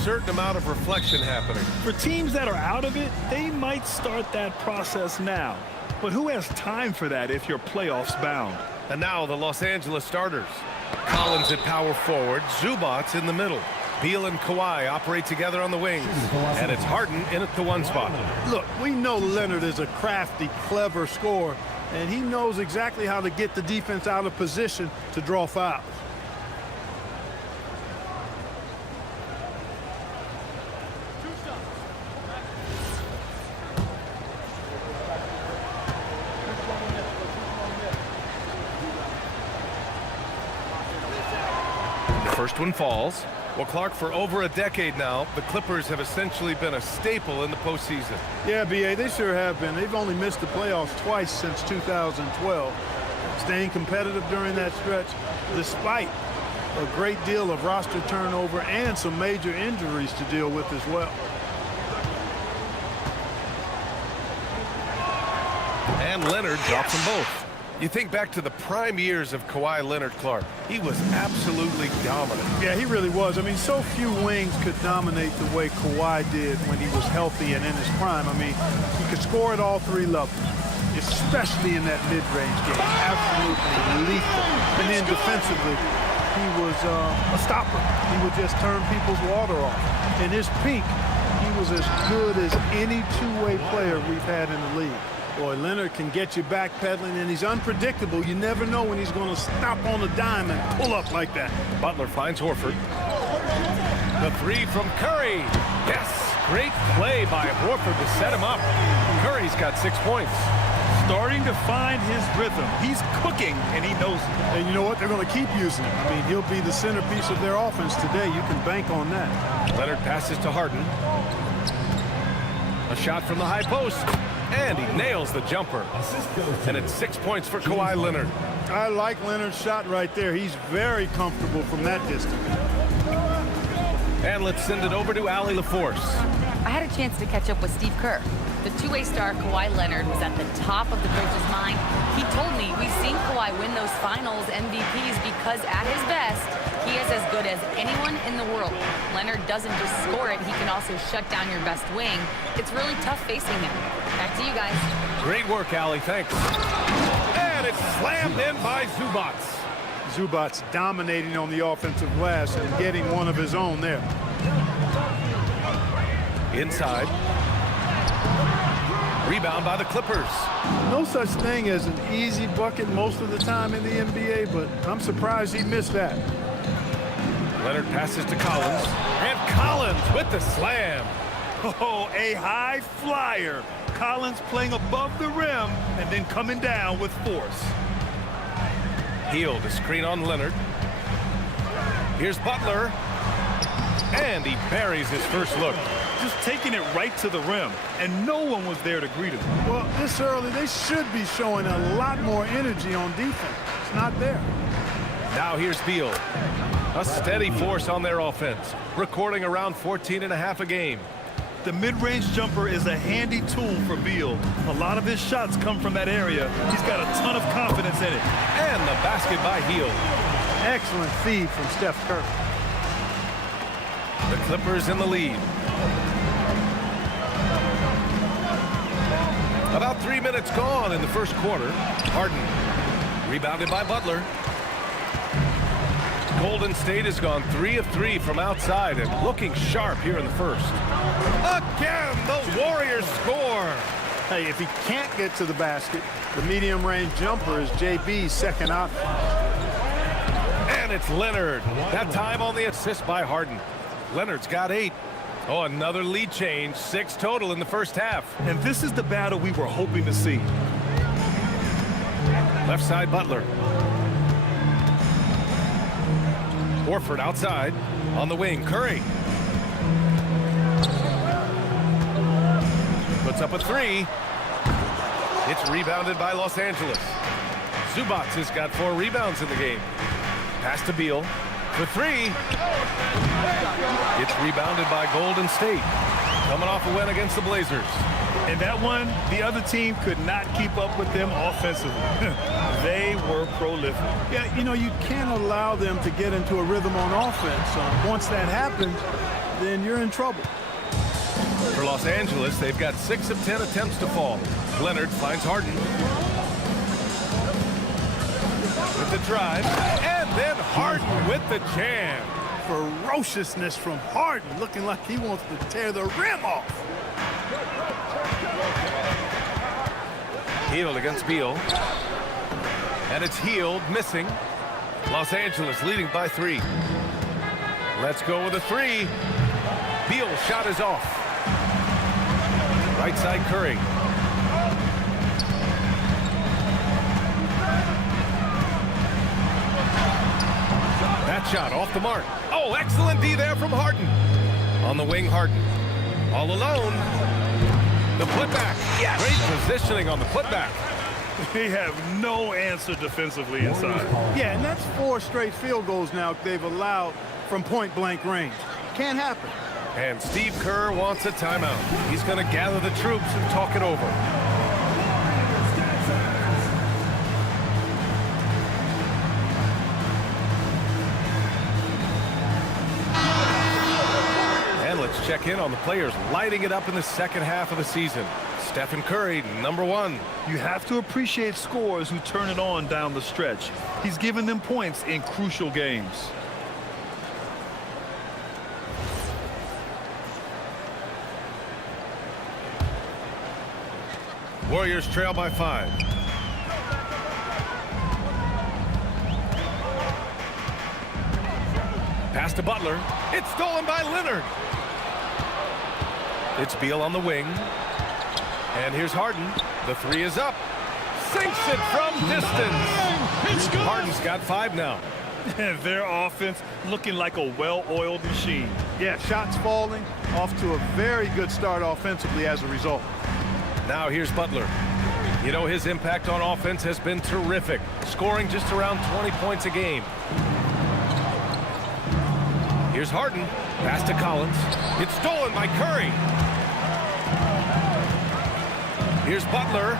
certain amount of reflection happening. For teams that are out of it, they might start that process now. But who has time for that if you're playoffs bound? And now the Los Angeles starters. Collins at power forward, Zubats in the middle. Beal and Kawhi operate together on the wings. And it's Harden in at the 1 spot. Look, we know Leonard is a crafty, clever scorer, and he knows exactly how to get the defense out of position to draw fouls. First one falls. Well, Clark, for over a decade now, the Clippers have essentially been a staple in the postseason. Yeah, B.A., they sure have been. They've only missed the playoffs twice since 2012. Staying competitive during that stretch, despite a great deal of roster turnover and some major injuries to deal with as well. And Leonard drops them both. You think back to the prime years of Kawhi Leonard, Clark. He was absolutely dominant. Yeah, he really was. I mean, so few wings could dominate the way Kawhi did when he was healthy and in his prime. I mean, he could score at all 3 levels, especially in that mid-range game. Absolutely lethal. And then defensively, he was a stopper. He would just turn people's water off. In his peak, he was as good as any two-way player we've had in the league. Boy, Leonard can get you backpedaling, and he's unpredictable. You never know when he's going to stop on a dime and pull up like that. Butler finds Horford. The 3 from Curry. Yes, great play by Horford to set him up. Curry's got 6 points. Starting to find his rhythm. He's cooking, and he knows it. And you know what? They're going to keep using him. I mean, he'll be the centerpiece of their offense today. You can bank on that. Leonard passes to Harden. A shot from the high post. And he nails the jumper. And it's 6 points for Kawhi Leonard. I like Leonard's shot right there. He's very comfortable from that distance. And let's send it over to Allie LaForce. I had a chance to catch up with Steve Kerr. The two-way star Kawhi Leonard was at the top of the coach's mind. He told me we've seen Kawhi win those finals MVPs because at his best, he is as good as anyone in the world. Leonard doesn't just score it, he can also shut down your best wing. It's really tough facing him. Back to you guys. Great work, Allie. Thanks. And it's slammed in by Zubats. Zubats dominating on the offensive glass and getting one of his own there. Inside. Rebound by the Clippers. No such thing as an easy bucket most of the time in the NBA, but I'm surprised he missed that. Leonard passes to Collins. And Collins with the slam. Oh, a high flyer. Collins playing above the rim and then coming down with force. Heel to screen on Leonard. Here's Butler. And he buries his first look. Just taking it right to the rim, and no one was there to greet him. Well, this early, they should be showing a lot more energy on defense. It's not there. Now here's Beal. A steady force on their offense, recording around 14.5 a game. The mid-range jumper is a handy tool for Beal. A lot of his shots come from that area. He's got a ton of confidence in it. And the basket by Heel. Excellent feed from Steph Curry. The Clippers in the lead. About 3 minutes gone in the first quarter. Harden rebounded by Butler. Golden State has gone 3 of 3 from outside and looking sharp here in the first. Again, the Warriors score. Hey, if he can't get to the basket, the medium-range jumper is JB's second option. And it's Leonard. That time on the assist by Harden. Leonard's got 8. Oh, another lead change. 6 total in the first half. And this is the battle we were hoping to see. Left side, Butler. Horford outside. On the wing, Curry. Puts up a 3. It's rebounded by Los Angeles. Zubats has got 4 rebounds in the game. Pass to Beal. For 3. It's rebounded by Golden State. Coming off a win against the Blazers. And that one, the other team could not keep up with them offensively. They were prolific. Yeah, you know, you can't allow them to get into a rhythm on offense. Once that happens, then you're in trouble. For Los Angeles, they've got 6 of 10 attempts to fall. Leonard finds Harden. With the drive, and then Harden with the jam. Ferociousness from Harden, looking like he wants to tear the rim off. Hield against Beal. And it's Hield missing. Los Angeles leading by 3. Let's go with a 3. Beal's shot is off. Right side Curry. That shot off the mark. Oh, excellent D there from Harden. On the wing, Harden. All alone. The putback. Yes. Great positioning on the putback. They have no answer defensively inside. Yeah, and that's 4 straight field goals now they've allowed from point-blank range. Can't happen. And Steve Kerr wants a timeout. He's going to gather the troops and talk it over. And let's check in on the players lighting it up in the second half of the season. Stephen Curry, number 1. You have to appreciate scorers who turn it on down the stretch. He's given them points in crucial games. Warriors trail by 5. Pass to Butler. It's stolen by Leonard. It's Beal on the wing. And here's Harden. The 3 is up. Sinks it from distance. Harden's got 5 now. Their offense looking like a well-oiled machine. Yeah, shots falling, off to a very good start offensively as a result. Now here's Butler. You know, his impact on offense has been terrific, scoring just around 20 points a game. Here's Harden. Pass to Collins. It's stolen by Curry. Here's Butler.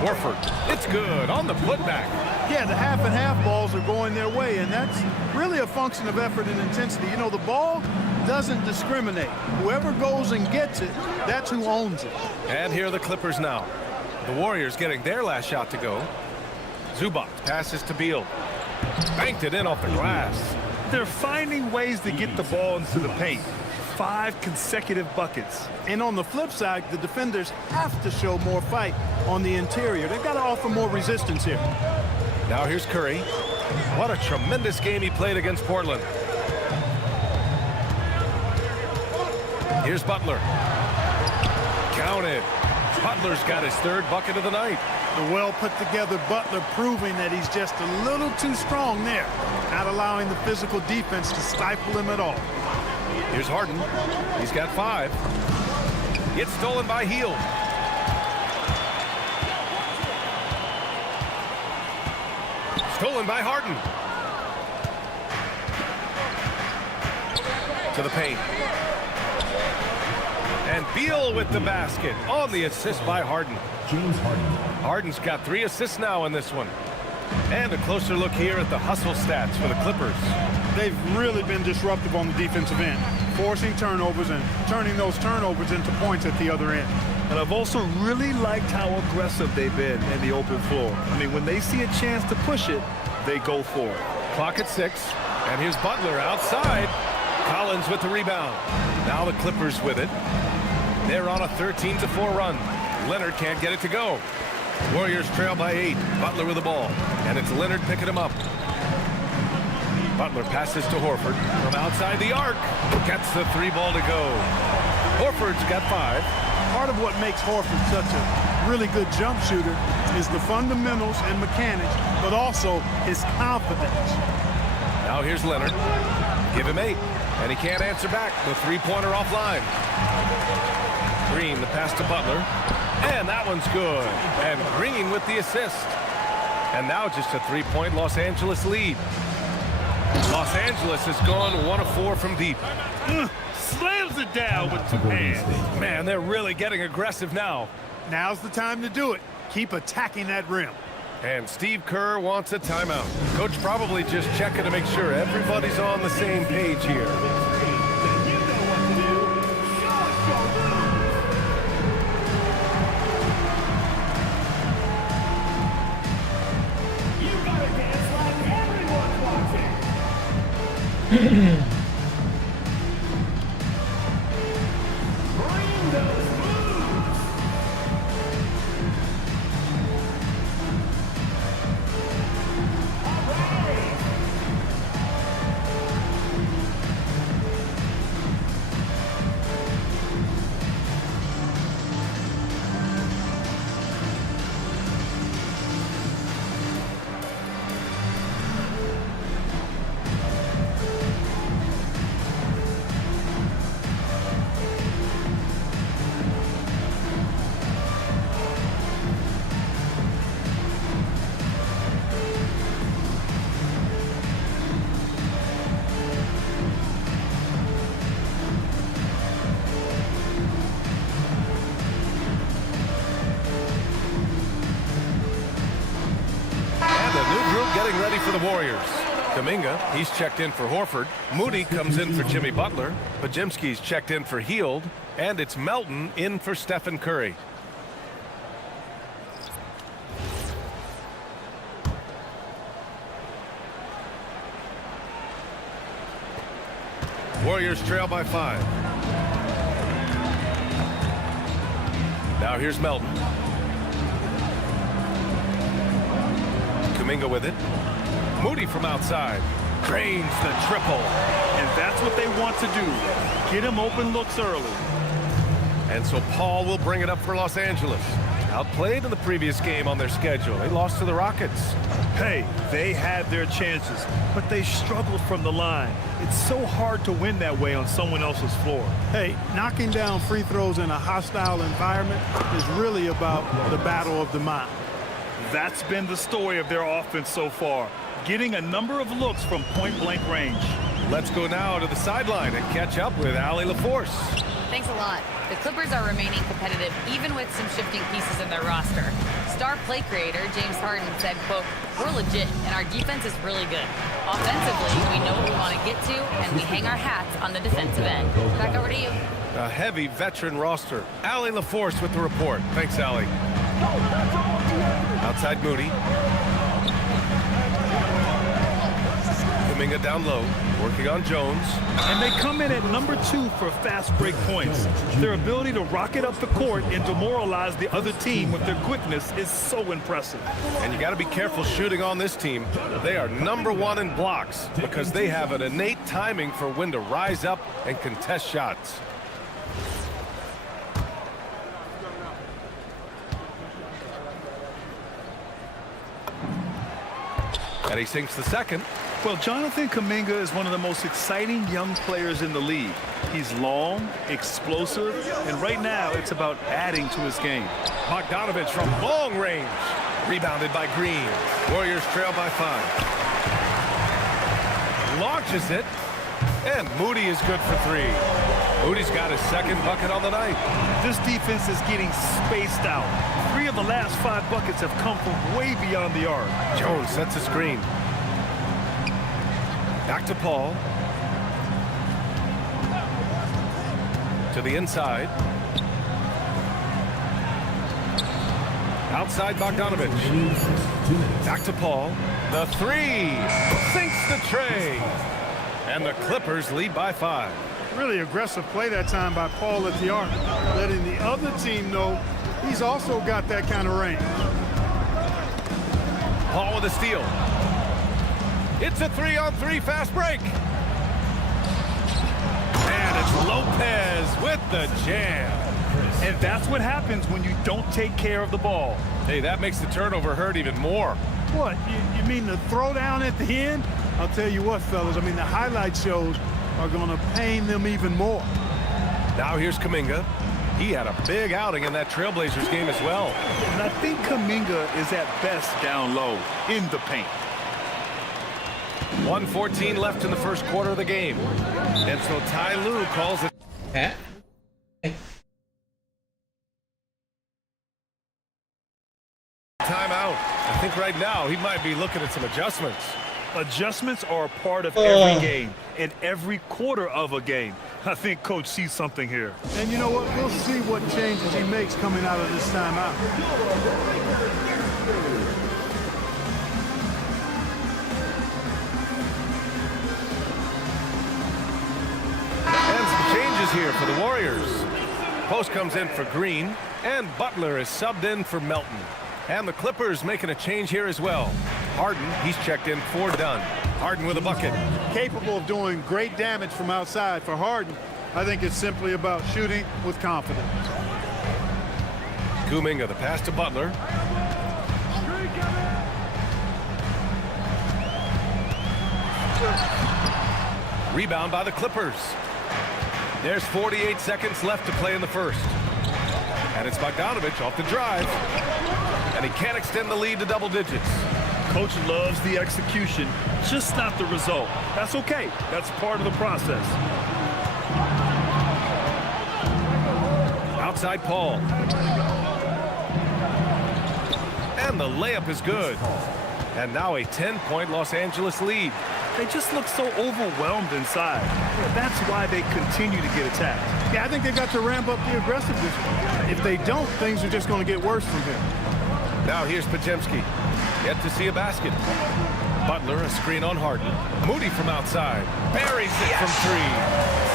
Horford. It's good on the putback. Yeah, the half and half balls are going their way, and that's really a function of effort and intensity. You know, the ball doesn't discriminate. Whoever goes and gets it, that's who owns it. And here are the Clippers now. The Warriors getting their last shot to go. Zubac passes to Beal. Banked it in off the glass. They're finding ways to get the ball into the paint. 5 consecutive buckets. And on the flip side, the defenders have to show more fight on the interior. They've got to offer more resistance here. Now here's Curry. What a tremendous game he played against Portland. Here's Butler. Counted. Butler's got his 3rd bucket of the night. The well-put-together Butler proving that he's just a little too strong there, not allowing the physical defense to stifle him at all. Here's Harden. He's got 5. It's stolen by Hield. Stolen by Harden. To the paint. And Beal with the basket on the assist by Harden. James Harden. Harden's got 3 assists now in this one. And a closer look here at the hustle stats for the Clippers. They've really been disruptive on the defensive end, forcing turnovers and turning those turnovers into points at the other end. And I've also really liked how aggressive they've been in the open floor. I mean, when they see a chance to push it, they go for it. Clock at 6. And here's Butler outside. Collins with the rebound. Now the Clippers with it. They're on a 13-4 run. Leonard can't get it to go. Warriors trail by 8. Butler with the ball. And it's Leonard picking him up. Butler passes to Horford from outside the arc. Gets the 3 ball to go. Horford's got 5. Part of what makes Horford such a really good jump shooter is the fundamentals and mechanics, but also his confidence. Now here's Leonard. Give him 8. And he can't answer back. The 3-pointer offline. Green, the pass to Butler. And that one's good. And Green with the assist. And now just a 3-point Los Angeles lead. Los Angeles has gone 1 of 4 from deep. Slams it down with 2 hands. Man, they're really getting aggressive now. Now's the time to do it. Keep attacking that rim. And Steve Kerr wants a timeout. Coach probably just checking to make sure everybody's on the same page here. Getting ready for the Warriors. Kuminga, he's checked in for Horford. Moody comes in for Jimmy Butler. Podziemski's checked in for Hield. And it's Melton in for Stephen Curry. Warriors trail by 5. Now here's Melton. Kuminga with it. Moody from outside. Drains the triple. And that's what they want to do. Get him open looks early. And so Paul will bring it up for Los Angeles. Outplayed in the previous game on their schedule. They lost to the Rockets. Hey, they had their chances, but they struggled from the line. It's so hard to win that way on someone else's floor. Hey, knocking down free throws in a hostile environment is really about the battle of the mind. That's been the story of their offense so far, getting a number of looks from point-blank range. Let's go now to the sideline and catch up with Allie LaForce. Thanks a lot. The Clippers are remaining competitive even with some shifting pieces in their roster. Star play creator James Harden said, quote, "We're legit and our defense is really good. Offensively, we know what we want to get to and we hang our hats on the defensive end." Back over to you. A heavy veteran roster. Allie LaForce with the report. Thanks, Allie. Outside Moody. Kuminga down low, working on Jones. And they come in at number 2 for fast break points. Their ability to rocket up the court and demoralize the other team with their quickness is so impressive. And you got to be careful shooting on this team. They are number 1 in blocks because they have an innate timing for when to rise up and contest shots. And he sinks the second. Well, Jonathan Kuminga is one of the most exciting young players in the league. He's long, explosive, and right now it's about adding to his game. Bogdanovich from long range. Rebounded by Green. Warriors trail by 5. Launches it. And Moody is good for 3. Moody's got his second bucket on the night. This defense is getting spaced out. 3 of the last 5 buckets have come from way beyond the arc. Jones sets a screen. Back to Paul. To the inside. Outside Bogdanovich. Back to Paul. The 3. Sinks the tray. And the Clippers lead by 5. Really aggressive play that time by Paul at the arc, letting the other team know he's also got that kind of range. Paul with a steal. It's a 3-on-3 fast break. And it's Lopez with the jam. And that's what happens when you don't take care of the ball. Hey, that makes the turnover hurt even more. What, you mean the throwdown at the end? I'll tell you what, fellas, I mean, the highlight shows are going to pain them even more. Now here's Kuminga. He had a big outing in that Trailblazers game as well. And I think Kuminga is at best down low in the paint. 1:14 left in the first quarter of the game. And so Ty Lue calls it. Timeout. I think right now he might be looking at some adjustments. Adjustments are a part of every game and every quarter of a game. I think Coach sees something here. And you know what? We'll see what changes he makes coming out of this timeout. changes here for the Warriors. Post comes in for Green, and Butler is subbed in for Melton. And the Clippers making a change here as well. Harden, he's checked in for Dunn. Harden with a bucket. Capable of doing great damage from outside. For Harden, I think it's simply about shooting with confidence. Kuminga, the pass to Butler. Rebound by the Clippers. There's 48 seconds left to play in the first. And it's Bogdanovich off the drive. And he can't extend the lead to double digits. Coach loves the execution, just not the result. That's okay. That's part of the process. Outside Paul. And the layup is good. And now a 10-point Los Angeles lead. They just look so overwhelmed inside. That's why they continue to get attacked. Yeah, I think they've got to ramp up the aggressiveness. If they don't, things are just going to get worse from here. Now here's Podziemski. Yet to see a basket. Butler, a screen on Harden. Moody from outside. Buries it from three.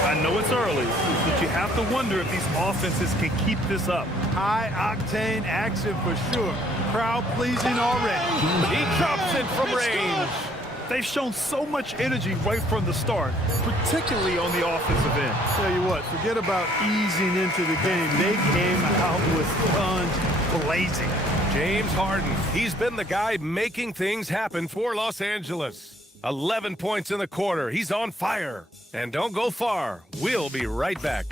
I know it's early, but you have to wonder if these offenses can keep this up. High-octane action for sure. Crowd-pleasing already. He drops it from range. They've shown so much energy right from the start, particularly on the offensive end. Tell you what, forget about easing into the game. They came out with guns blazing. James Harden, he's been the guy making things happen for Los Angeles. 11 points in the quarter. He's on fire. And don't go far. We'll be right back.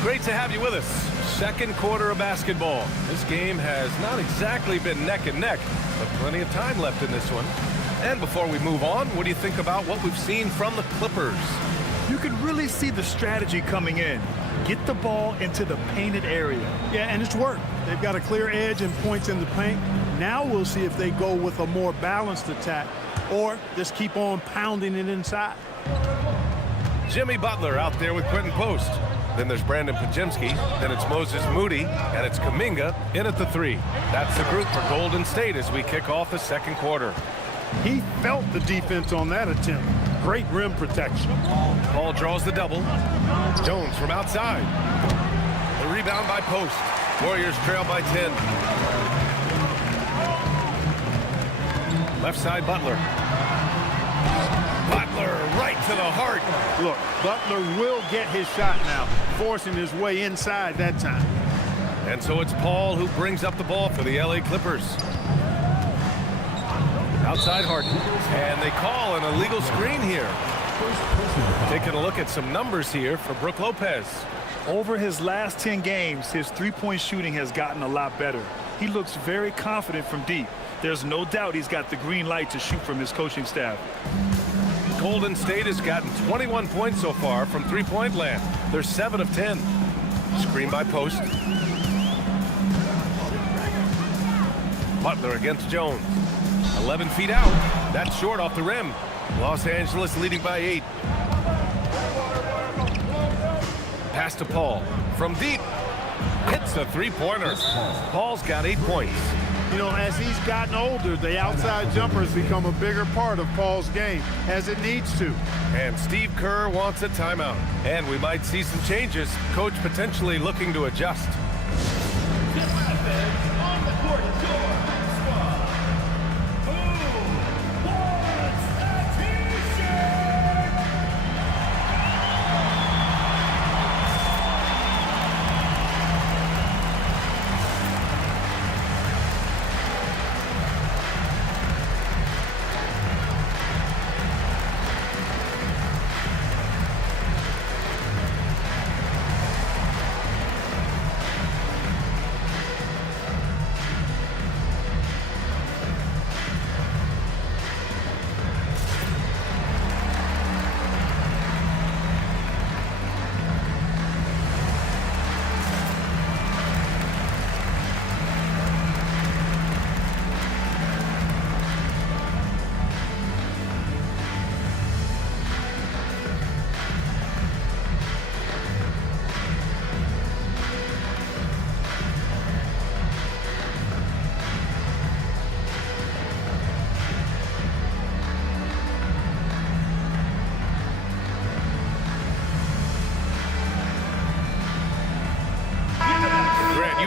Great to have you with us. Second quarter of basketball. This game has not exactly been neck and neck, but plenty of time left in this one. And before we move on, what do you think about what we've seen from the Clippers? You can really see the strategy coming in. Get the ball into the painted area. Yeah, and it's worked. They've got a clear edge and points in the paint. Now we'll see if they go with a more balanced attack or just keep on pounding it inside. Jimmy Butler out there with Quentin Post. Then there's Brandon Podziemski. Then it's Moses Moody. And it's Kuminga in at the three. That's the group for Golden State as we kick off the second quarter. He felt the defense on that attempt. Great rim protection. Paul draws the double. Jones from outside. The rebound by Post. Warriors trail by 10. Left side Butler. Butler right to the heart. Look, Butler will get his shot now, forcing his way inside that time. And so it's Paul who brings up the ball for the LA Clippers. Outside Harden. And they call an illegal screen here. Taking a look at some numbers here for Brook Lopez. Over his last 10 games, his three-point shooting has gotten a lot better. He looks very confident from deep. There's no doubt he's got the green light to shoot from his coaching staff. Golden State has gotten 21 points so far from three-point land. They're 7 of 10. Screen by Post. Butler against Jones. 11 feet out. That's short off the rim. Los Angeles leading by 8. Pass to Paul. From deep. Hits a three-pointer. Paul's got 8 points. You know, as he's gotten older, the outside jumper has become a bigger part of Paul's game, as it needs to. And Steve Kerr wants a timeout. And we might see some changes. Coach potentially looking to adjust. On the court, your squad. Who wants a t-shirt?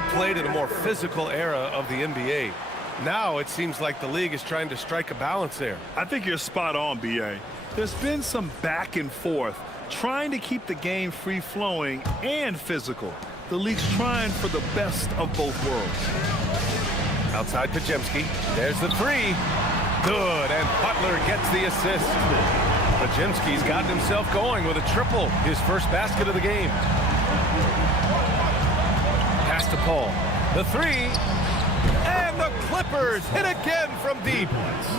We played in a more physical era of the NBA. Now it seems like the league is trying to strike a balance there. I think you're spot on, B.A. There's been some back and forth, trying to keep the game free-flowing and physical. The league's trying for the best of both worlds. Outside Pajemski. There's the three. Good, and Butler gets the assist. Pajemski's gotten himself going with a triple, his first basket of the game. Pass to Paul. The three. And the Clippers hit again from deep.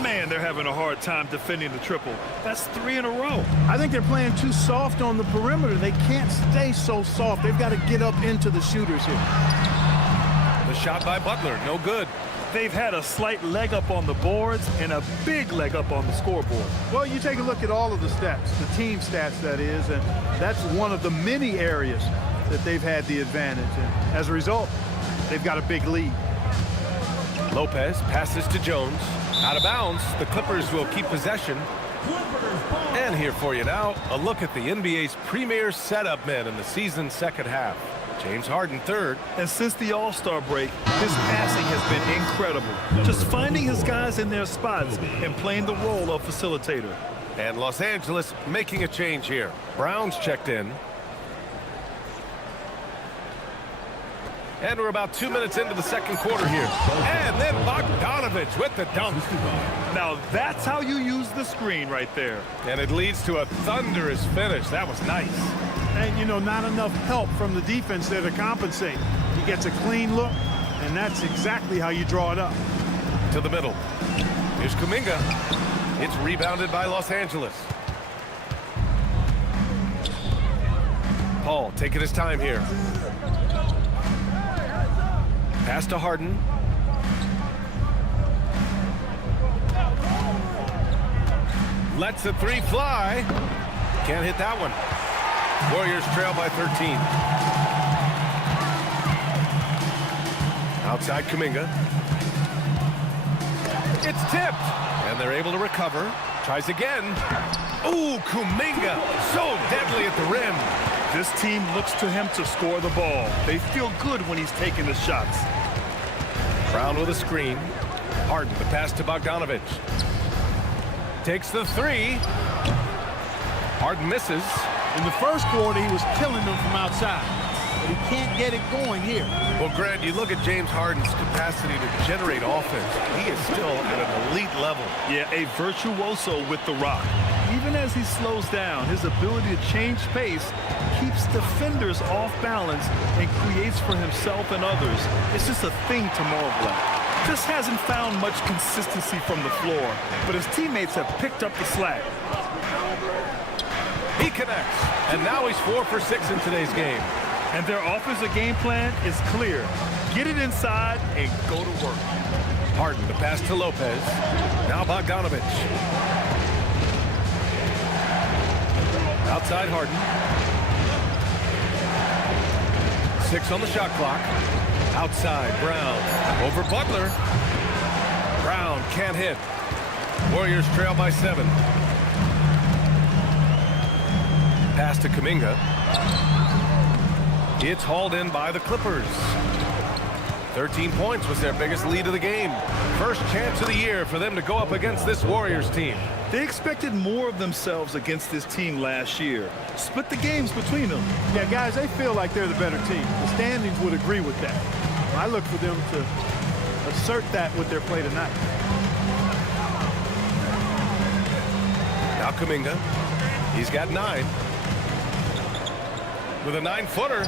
Man, they're having a hard time defending the triple. That's 3 in a row. I think they're playing too soft on the perimeter. They can't stay so soft. They've got to get up into the shooters here. The shot by Butler, no good. They've had a slight leg up on the boards and a big leg up on the scoreboard. Well, you take a look at all of the stats, the team stats, that is, and that's one of the many areas that they've had the advantage. And as a result, they've got a big lead. Lopez passes to Jones. Out of bounds, the Clippers will keep possession. And here for you now, a look at the NBA's premier setup men in the season's second half. James Harden third. And since the All-Star break, his passing has been incredible. Just finding his guys in their spots and playing the role of facilitator. And Los Angeles making a change here. Brown's checked in. And we're about 2 minutes into the second quarter here. And then Bogdanovich with the dunk. Now that's how you use the screen right there. And it leads to a thunderous finish. That was nice. And, you know, not enough help from the defense there to compensate. He gets a clean look, and that's exactly how you draw it up. To the middle. Here's Kuminga. It's rebounded by Los Angeles. Paul taking his time here. Pass to Harden. Lets the three fly. Can't hit that one. Warriors trail by 13. Outside Kuminga. It's tipped. And they're able to recover. Tries again. Ooh, Kuminga. So deadly at the rim. This team looks to him to score the ball. They feel good when he's taking the shots. Brown with a screen. Harden, the pass to Bogdanovich. Takes the three. Harden misses. In the first quarter, he was killing them from outside. But he can't get it going here. Well, Grant, you look at James Harden's capacity to generate offense. He is still at an elite level. Yeah, a virtuoso with the rock. Even as he slows down, his ability to change pace keeps defenders off balance and creates for himself and others. It's just a thing to marvel at. Just hasn't found much consistency from the floor, but his teammates have picked up the slack. He connects, and now he's 4 for 6 in today's game. And their offensive game plan is clear. Get it inside and go to work. Harden, the pass to Lopez. Now Bogdanovich. Outside Harden. 6 on the shot clock. Outside Brown. Over Butler. Brown can't hit. Warriors trail by 7. Pass to Kuminga. It's hauled in by the Clippers. 13 points was their biggest lead of the game. First chance of the year for them to go up against this Warriors team. They expected more of themselves against this team last year. Split the games between them. Yeah, guys, they feel like they're the better team. The standings would agree with that. I look for them to assert that with their play tonight. Now Kuminga. He's got 9. With a 9-footer,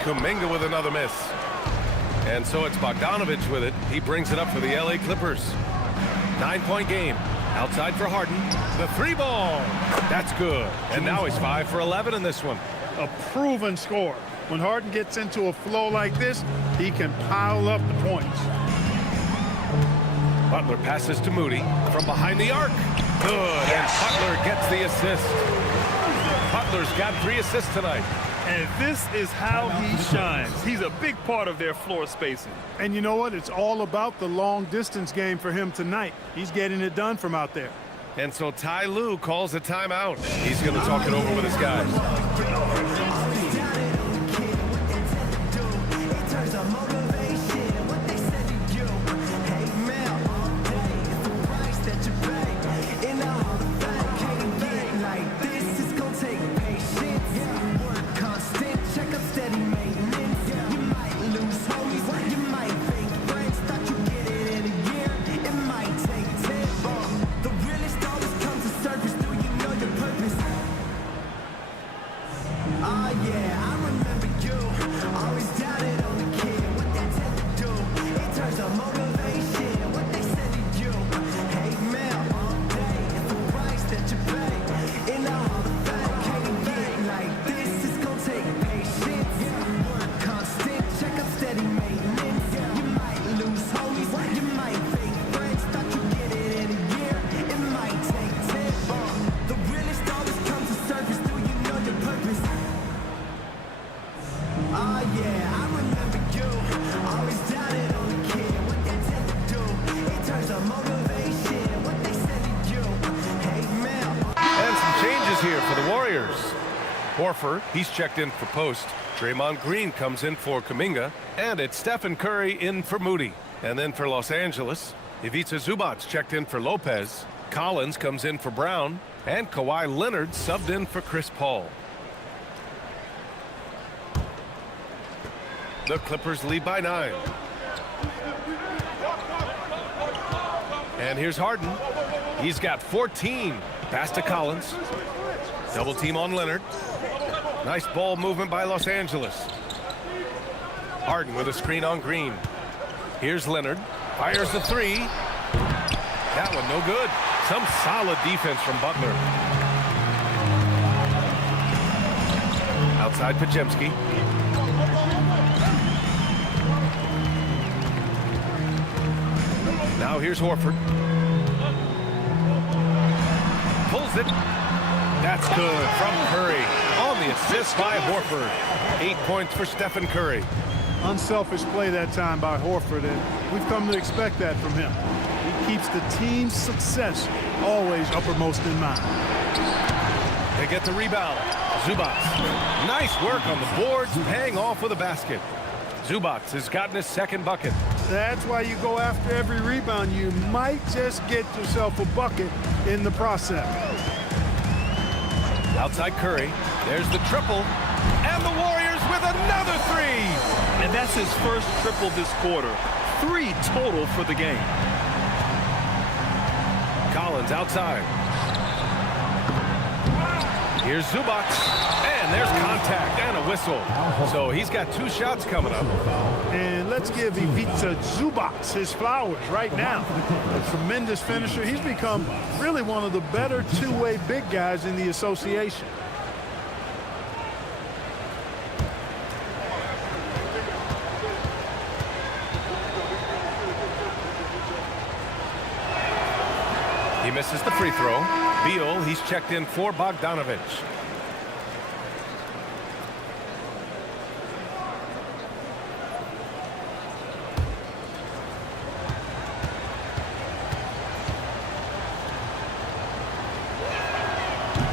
Kuminga with another miss. And so it's Bogdanovich with it. He brings it up for the LA Clippers. 9-point game. Outside for Harden. The 3-ball. That's good. And now he's 5 for 11 in this one. A proven score. When Harden gets into a flow like this, he can pile up the points. Butler passes to Moody from behind the arc. Good. And Butler gets the assist. Butler's got 3 assists tonight. And this is how he shines. He's a big part of their floor spacing. And you know what? It's all about the long distance game for him tonight. He's getting it done from out there. And so Ty Lue calls a timeout. He's going to talk it over with his guys. It turns a motivation the Warriors. Horford, he's checked in for post. Draymond Green comes in for Kuminga. And it's Stephen Curry in for Moody. And then for Los Angeles, Ivica Zubac checked in for Lopez. Collins comes in for Brown. And Kawhi Leonard subbed in for Chris Paul. The Clippers lead by 9. And here's Harden. He's got 14. Pass to Collins. Double team on Leonard. Nice ball movement by Los Angeles. Harden with a screen on Green. Here's Leonard. Fires the three. That one no good. Some solid defense from Butler. Outside Podziemski. Now here's Horford. Pulls it. That's good from Curry. On the assist by Horford. 8 points for Stephen Curry. Unselfish play that time by Horford, and we've come to expect that from him. He keeps the team's success always uppermost in mind. They get the rebound. Zubac. Nice work on the boards, paying off with a basket. Zubac has gotten his second bucket. That's why you go after every rebound. You might just get yourself a bucket in the process. Outside Curry. There's the triple. And the Warriors with another three. And that's his first triple this quarter. 3 total for the game. Collins outside. Here's Zubac. And there's contact and a whistle. So he's got 2 shots coming up. And let's give Ivica Zubac his flowers right now. A tremendous finisher. He's become really one of the better two-way big guys in the association. He misses the free throw. Beal, he's checked in for Bogdanovich.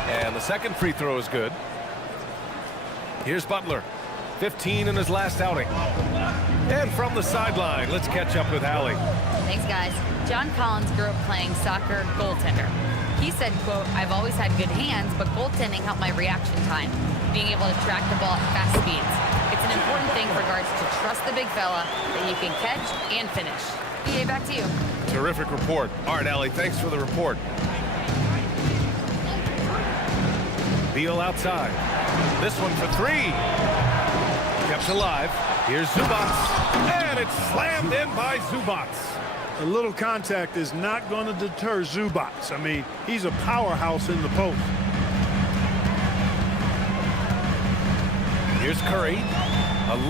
And the second free throw is good. Here's Butler. 15 in his last outing. And from the sideline, let's catch up with Allie. Thanks, guys. John Collins grew up playing soccer goaltender. He said, quote, "I've always had good hands, but goaltending helped my reaction time, being able to track the ball at fast speeds. It's an important thing in regards to trust the big fella that you can catch and finish." EA, back to you. Terrific report. All right, Allie, thanks for the report. Beal outside. This one for 3. Kept alive. Here's Zubac. And it's slammed in by Zubac. A little contact is not going to deter Zubac. I mean, he's a powerhouse in the post. Here's Curry.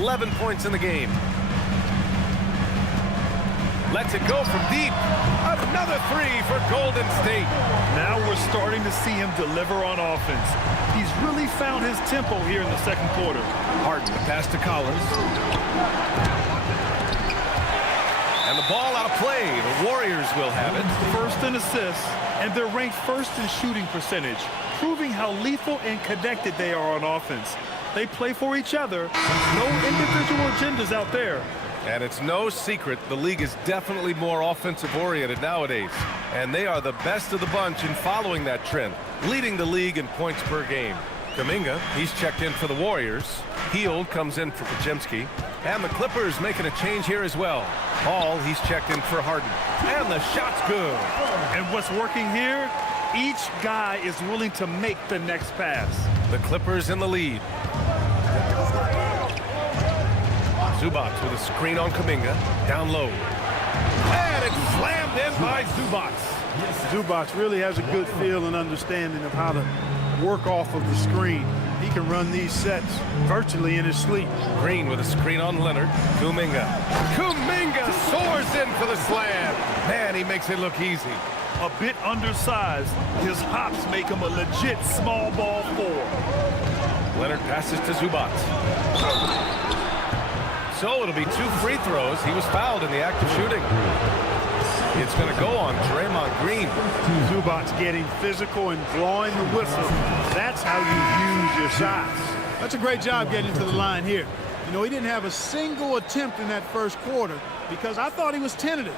11 points in the game. Lets it go from deep. Another 3 for Golden State. Now we're starting to see him deliver on offense. He's really found his tempo here in the second quarter. Harden, the pass to Collins. And the ball out of play. The Warriors will have it. First in assists, and they're ranked first in shooting percentage, proving how lethal and connected they are on offense. They play for each other. No individual agendas out there. And it's no secret the league is definitely more offensive-oriented nowadays. And they are the best of the bunch in following that trend, leading the league in points per game. Kuminga, he's checked in for the Warriors. Hield comes in for Podziemski. And the Clippers making a change here as well. Hall, he's checked in for Harden. And the shot's good. And what's working here? Each guy is willing to make the next pass. The Clippers in the lead. Zubac with a screen on Kuminga. Down low. And it's slammed in by Zubac. Zubac really has a good feel and understanding of how to work off of the screen. He can run these sets virtually in his sleep. Green with a screen on Leonard. Kuminga. Kuminga soars in for the slam. Man, he makes it look easy. A bit undersized, his hops make him a legit small ball 4. Leonard passes to Zubac. So it'll be 2 free throws. He was fouled in the act of shooting. It's going to go on Draymond Green. Zubac's getting physical and blowing the whistle. That's how you use your shots. That's a great job getting to the line here. You know, he didn't have a single attempt in that first quarter because I thought he was tentative.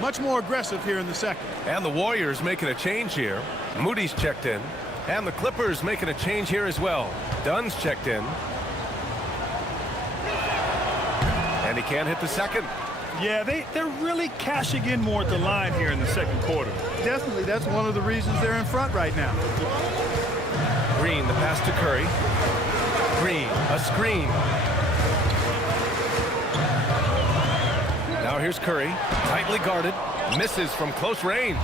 Much more aggressive here in the second. And the Warriors making a change here. Moody's checked in. And the Clippers making a change here as well. Dunn's checked in. And he can't hit the second. Yeah, they're really cashing in more at the line here in the second quarter. Definitely, that's one of the reasons they're in front right now. Green, the pass to Curry. Green, a screen. Now here's Curry, tightly guarded, misses from close range.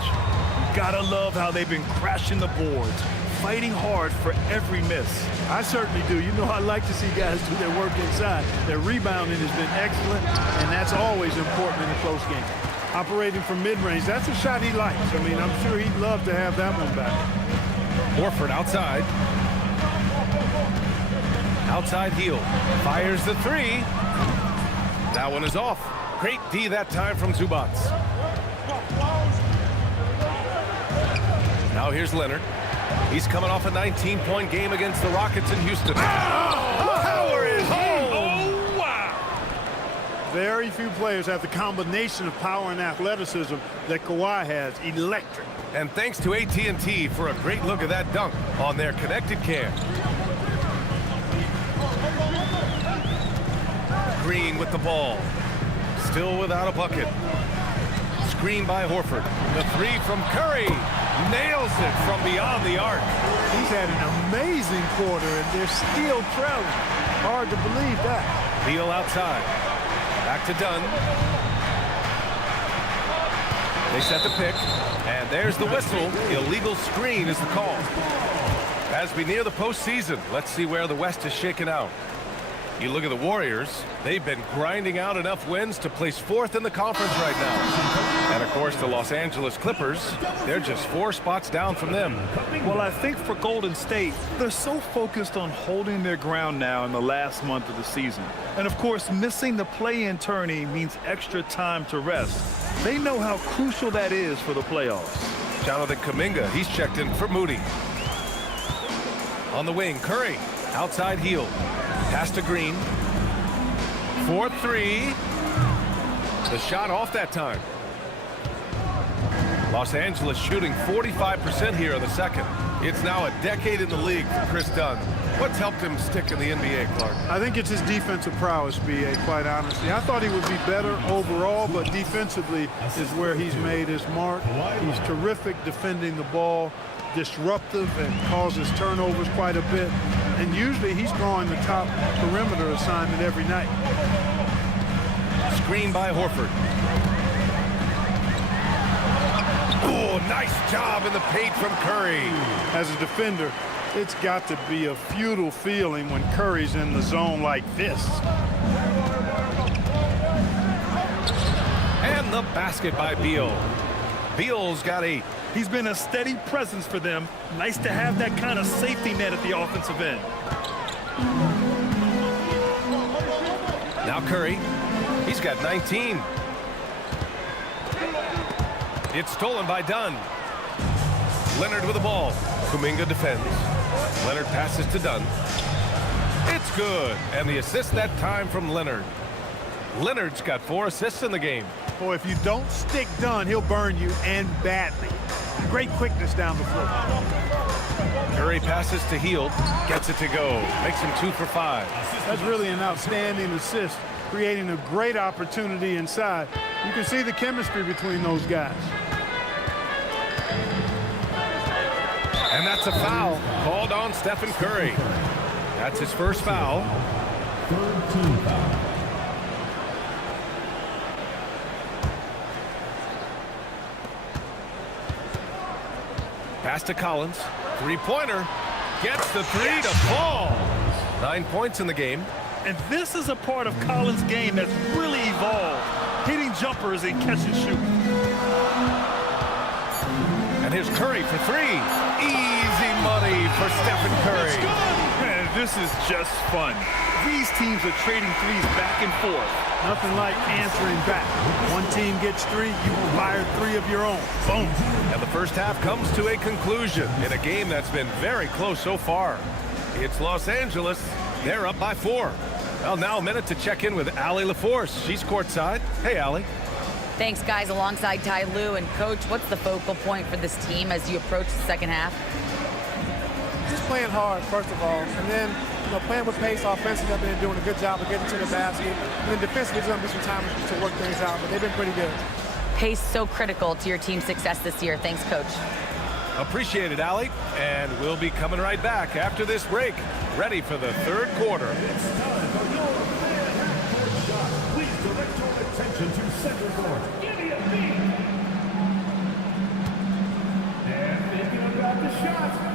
Gotta love how they've been crashing the boards, fighting hard for every miss. I certainly do. You know, I like to see guys do their work inside. Their rebounding has been excellent, and that's always important in a close game. Operating from mid-range, that's a shot he likes. I mean, I'm sure he'd love to have that one back. Horford outside. Outside heel. Fires the three. That one is off. Great D that time from Zubac. Now here's Leonard. He's coming off a 19-point game against the Rockets in Houston. Power is home! Oh, wow! Very few players have the combination of power and athleticism that Kawhi has. Electric. And thanks to AT&T for a great look at that dunk on their connected cam. Green with the ball. Still without a bucket. Screen by Horford. The three from Curry. Nails it from beyond the arc. He's had an amazing quarter, and they're still trailing. Hard to believe that. Beal outside. Back to Dunn. They set the pick, and there's the whistle. Illegal screen is the call. As we near the postseason, let's see where the West is shaken out. You look at the Warriors, they've been grinding out enough wins to place fourth in the conference right now. And of course, the Los Angeles Clippers, they're just 4 spots down from them. Well, I think for Golden State, they're so focused on holding their ground now in the last month of the season. And of course, missing the play-in tourney means extra time to rest. They know how crucial that is for the playoffs. Jonathan Kuminga, he's checked in for Moody. On the wing, Curry, outside heel. Pass to Green. 4-3. The shot off that time. Los Angeles shooting 45% here in the second. It's now a decade in the league for Chris Dunn. What's helped him stick in the NBA, Clark? I think it's his defensive prowess, B.A., quite honestly. I thought he would be better overall, but defensively is where he's made his mark. He's terrific defending the ball, disruptive, and causes turnovers quite a bit. And usually he's drawing the top perimeter assignment every night. Screen by Horford. Oh, nice job in the paint from Curry. As a defender, it's got to be a futile feeling when Curry's in the zone like this. And the basket by Beal. Beal's got 8. He's been a steady presence for them. Nice to have that kind of safety net at the offensive end. Now Curry. He's got 19. It's stolen by Dunn. Leonard with the ball. Kuminga defends. Leonard passes to Dunn. It's good. And the assist that time from Leonard. Leonard's got 4 assists in the game. Boy, if you don't stick Dunn, he'll burn you, and badly. Great quickness down the floor. Curry passes to Hield. Gets it to go. Makes him 2 for 5. That's really an outstanding assist, creating a great opportunity inside. You can see the chemistry between those guys. And that's a foul called on Stephen Curry. That's his first foul. Third team foul. Pass to Collins. 3-pointer. Gets the 3 to fall. 9 points in the game. And this is a part of Collins' game that's really evolved. Hitting jumpers and catch and shoot. And here's Curry for 3. Easy money for Stephen Curry. Man, this is just fun. These teams are trading threes back and forth. Nothing like answering back. One team gets 3, you fire 3 of your own. Boom. And the first half comes to a conclusion in a game that's been very close so far. It's Los Angeles. They're up by 4. Well, now a minute to check in with Allie LaForce. She's courtside. Hey, Allie. Thanks, guys, alongside Ty Lue. And, Coach, what's the focal point for this team as you approach the second half? Just playing hard, first of all, and then playing with pace offensively. I've been doing a good job of getting to the basket. And then defensively, there's going to be some time to work things out, but they've been pretty good. Pace so critical to your team's success this year. Thanks, Coach. Appreciate it, Allie. And we'll be coming right back after this break, ready for the third quarter. It's time for your third shot. Please direct your attention to center court. Give me a beat. And thinking about the shot.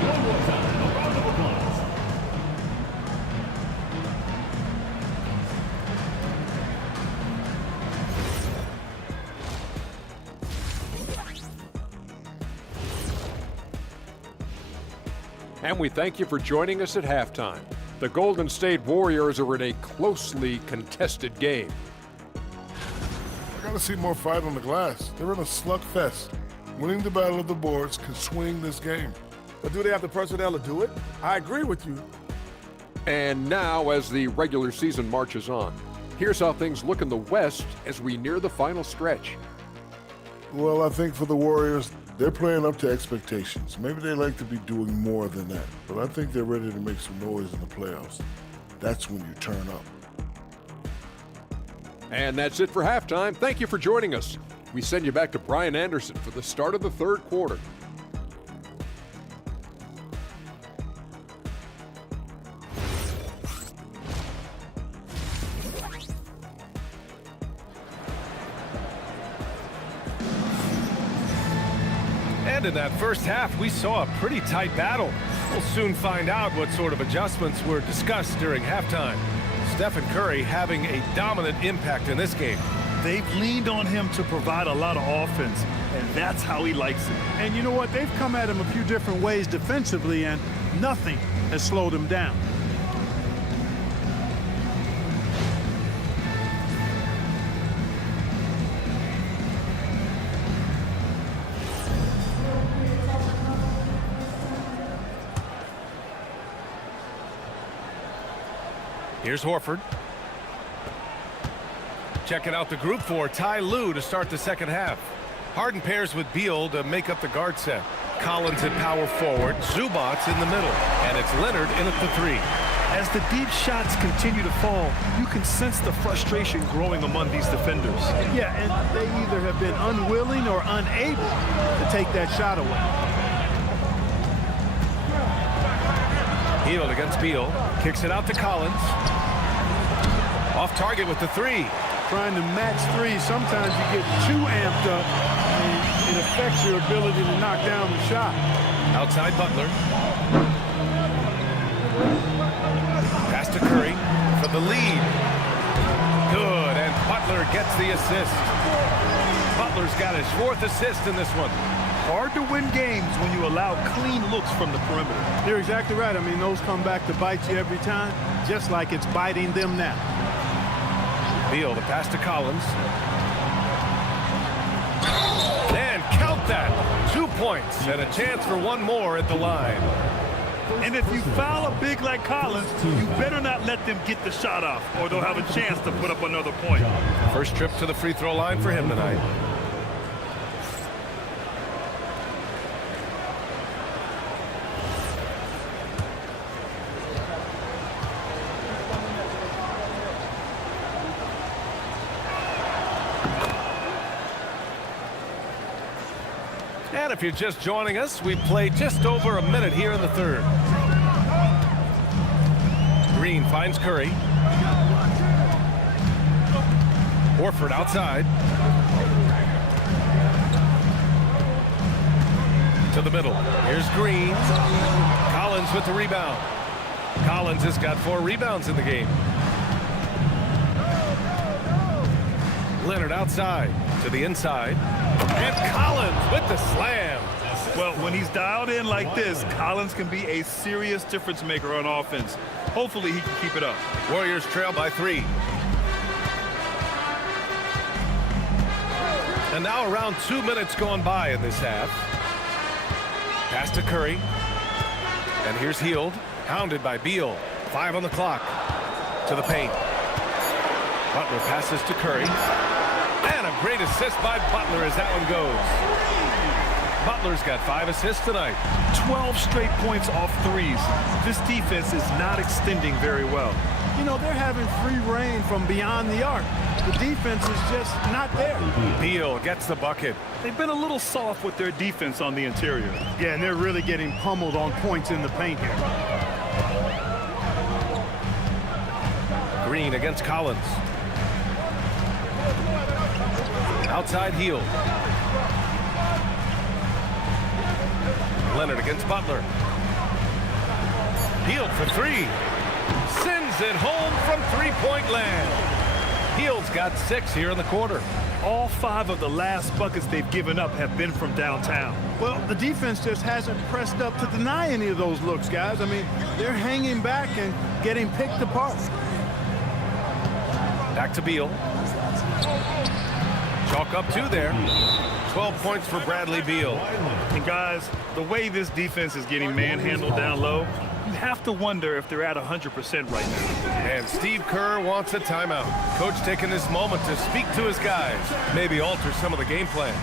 One more time, a round of applause. And we thank you for joining us at halftime. The Golden State Warriors are in a closely contested game. I gotta see more fight on the glass. They're in a slugfest. Winning the battle of the boards can swing this game. But do they have the personnel to do it? I agree with you. And now, as the regular season marches on, here's how things look in the West as we near the final stretch. Well, I think for the Warriors, they're playing up to expectations. Maybe they like to be doing more than that, but I think they're ready to make some noise in the playoffs. That's when you turn up. And that's it for halftime. Thank you for joining us. We send you back to Brian Anderson for the start of the third quarter. And in that first half, we saw a pretty tight battle. We'll soon find out what sort of adjustments were discussed during halftime. Stephen Curry having a dominant impact in this game. They've leaned on him to provide a lot of offense, and that's how he likes it. And you know what? They've come at him a few different ways defensively, and nothing has slowed him down. Here's Horford. Checking out the group for Ty Lue to start the second half. Harden pairs with Beal to make up the guard set. Collins at power forward. Zubac's in the middle. And it's Leonard in at the 3. As the deep shots continue to fall, you can sense the frustration growing among these defenders. Yeah, and they either have been unwilling or unable to take that shot away. Hield against Beal. Kicks it out to Collins. Off target with the 3. Trying to match 3, sometimes you get too amped up and it affects your ability to knock down the shot. Outside Butler. Pass to Curry for the lead. Good, and Butler gets the assist. Butler's got his 4th assist in this one. Hard to win games when you allow clean looks from the perimeter. You're exactly right. I mean, those come back to bite you every time, just like it's biting them now. Beal, the pass to Collins. And count that. 2 points and a chance for one more at the line. And if you foul a big like Collins, you better not let them get the shot off, or they'll have a chance to put up another point. First trip to the free throw line for him tonight. And if you're just joining us, we've played just over a minute here in the third. Green finds Curry. Horford outside. To the middle. Here's Green. Collins with the rebound. Collins has got 4 rebounds in the game. Leonard outside to the inside. And Collins with the slam. Well, when he's dialed in like this, Collins can be a serious difference maker on offense. Hopefully he can keep it up. Warriors trail by 3. And now around 2 minutes gone by in this half. Pass to Curry. And here's Hield, hounded by Beal. 5 on the clock. To the paint. Butler passes to Curry. And a great assist by Butler as that one goes. Butler's got 5 assists tonight. 12 straight points off threes. This defense is not extending very well. You know, they're having free reign from beyond the arc. The defense is just not there. Beal gets the bucket. They've been a little soft with their defense on the interior. Yeah, and they're really getting pummeled on points in the paint here. Green against Collins. Outside Hield. Leonard against Butler. Hield for 3. Sends it home from three-point land. Hield's got 6 here in the quarter. All 5 of the last buckets they've given up have been from downtown. Well, the defense just hasn't pressed up to deny any of those looks, guys. I mean, they're hanging back and getting picked apart. Back to Beal. Chalk up 2 there. 12 points for Bradley Beal. And guys, the way this defense is getting manhandled down low, you have to wonder if they're at 100% right now. And Steve Kerr wants a timeout. Coach taking this moment to speak to his guys. Maybe alter some of the game plan.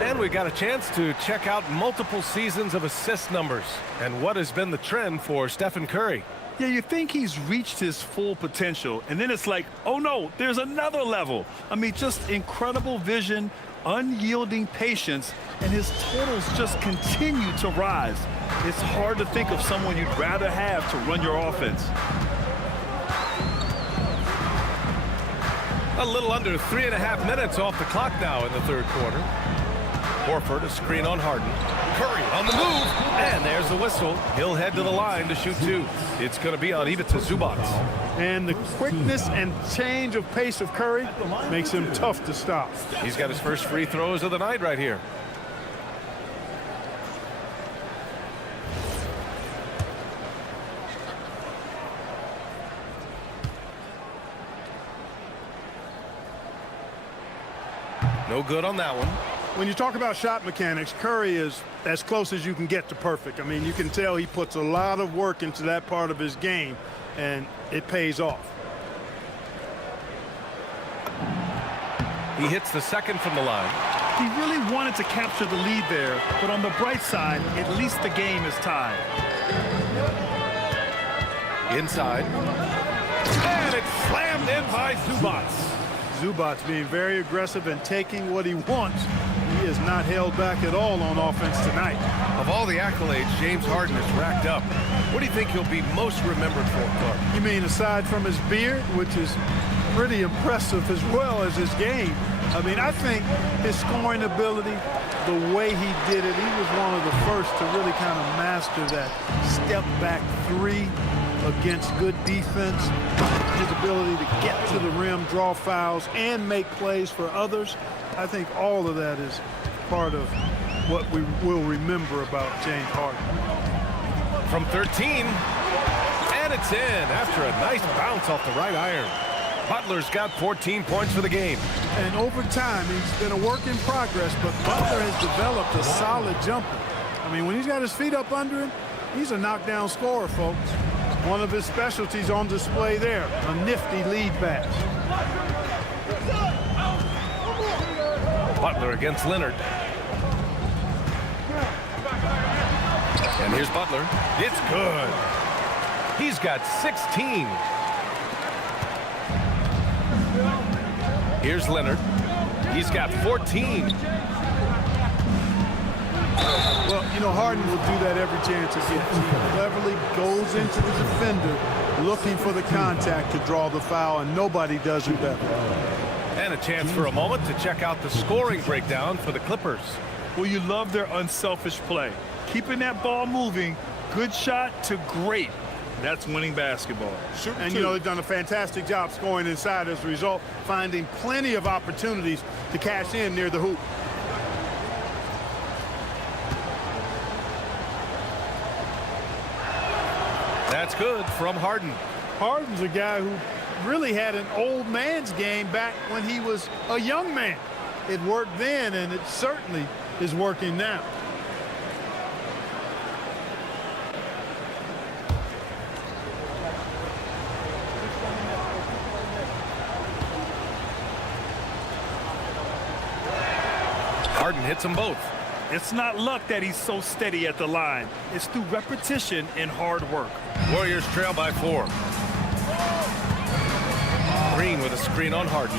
And we got a chance to check out multiple seasons of assist numbers and what has been the trend for Stephen Curry. Yeah, you think he's reached his full potential, and then it's like, oh no, there's another level. I mean, just incredible vision, unyielding patience, and his totals just continue to rise. It's hard to think of someone you'd rather have to run your offense. A little under 3.5 minutes off the clock now in the third quarter. Horford, a screen on Harden. Curry on the move, and there's the whistle. He'll head to the line to shoot 2. It's going to be on Ivica Zubac. And the quickness and change of pace of Curry makes him tough to stop. He's got his first free throws of the night right here. No good on that one. When you talk about shot mechanics, Curry is as close as you can get to perfect. I mean, you can tell he puts a lot of work into that part of his game, and it pays off. He hits the second from the line. He really wanted to capture the lead there, but on the bright side, at least the game is tied. Inside. And it's slammed in by Zubac. Zubac being very aggressive and taking what he wants. He is not held back at all on offense tonight. Of all the accolades James Harden has racked up, what do you think he'll be most remembered for, Clark? You mean aside from his beard, which is pretty impressive, as well as his game? I mean, I think his scoring ability, the way he did it, he was one of the first to really kind of master that step-back 3 against good defense. His ability to get to the rim, draw fouls, and make plays for others. I think all of that is part of what we will remember about James Harden. From 13, and it's in after a nice bounce off the right iron. Butler's got 14 points for the game. And over time, he's been a work in progress, but Butler has developed a solid jumper. I mean, when he's got his feet up under him, he's a knockdown scorer, folks. One of his specialties on display there, a nifty lead pass. Butler against Leonard. And here's Butler. It's good. He's got 16. Here's Leonard. He's got 14. Well, you know, Harden will do that every chance he gets. He cleverly goes into the defender looking for the contact to draw the foul, and nobody does it better. And a chance for a moment to check out the scoring breakdown for the Clippers. Well, you love their unselfish play. Keeping that ball moving, good shot to great. That's winning basketball. And, you know, they've done a fantastic job scoring inside as a result, finding plenty of opportunities to cash in near the hoop. That's good from Harden. Harden's a guy who really had an old man's game back when he was a young man. It worked then, and it certainly is working now. Harden hits them both. It's not luck that he's so steady at the line. It's through repetition and hard work. Warriors trail by 4. Green with a screen on Harden.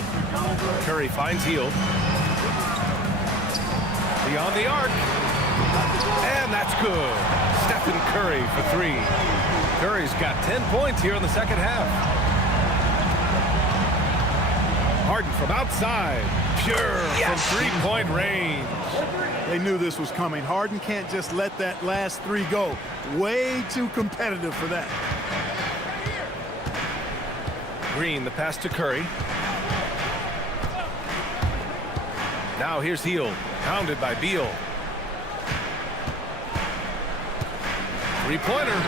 Curry finds Hield. Beyond the arc. And that's good. Stephen Curry for 3. Curry's got 10 points here in the second half. Harden from outside. Pure from three-point range. They knew this was coming. Harden can't just let that last 3 go. Way too competitive for that. Green, the pass to Curry. Now here's Hield, pounded by Beal. Three-pointer.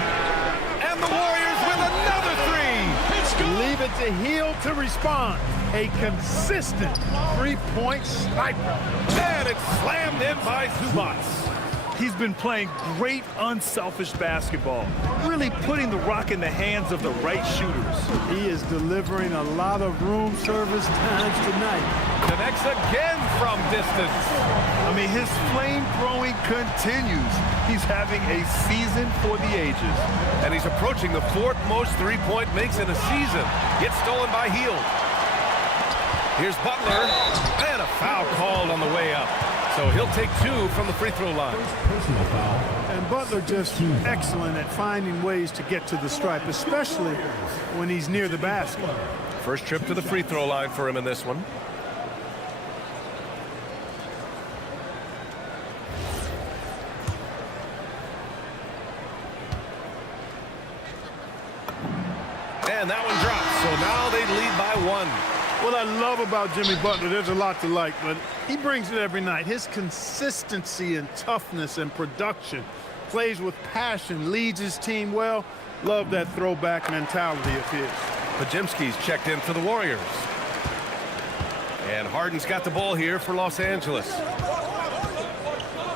And the Warriors with another 3. It's good. Leave it to Hield to respond. A consistent three-point sniper. And it's slammed in by Zubac. He's been playing great unselfish basketball, really putting the rock in the hands of the right shooters. He is delivering a lot of room service times tonight. Connects again from distance. I mean, his flame throwing continues. He's having a season for the ages. And he's approaching the 4th most three-point makes in a season. Gets stolen by Hield. Here's Butler, and a foul called on the way up. So he'll take 2 from the free throw line. And Butler just excellent at finding ways to get to the stripe, especially when he's near the basket. First trip to the free throw line for him in this one. And that one drops. So now they lead by 1. What I love about Jimmy Butler, there's a lot to like, but he brings it every night. His consistency and toughness and production, plays with passion, leads his team well. Love that throwback mentality of his. Podziemski's checked in for the Warriors. And Harden's got the ball here for Los Angeles.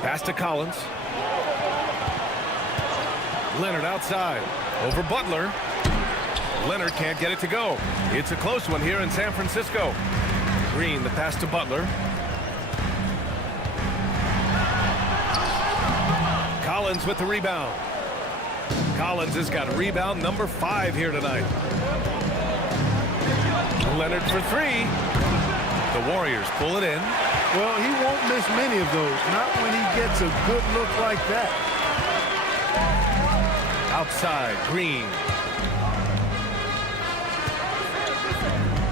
Pass to Collins. Leonard outside. Over Butler. Leonard can't get it to go. It's a close one here in San Francisco. Green, the pass to Butler. Collins with the rebound. Collins has got rebound number 5 here tonight. Leonard for 3. The Warriors pull it in. Well, he won't miss many of those, not when he gets a good look like that. Outside, Green.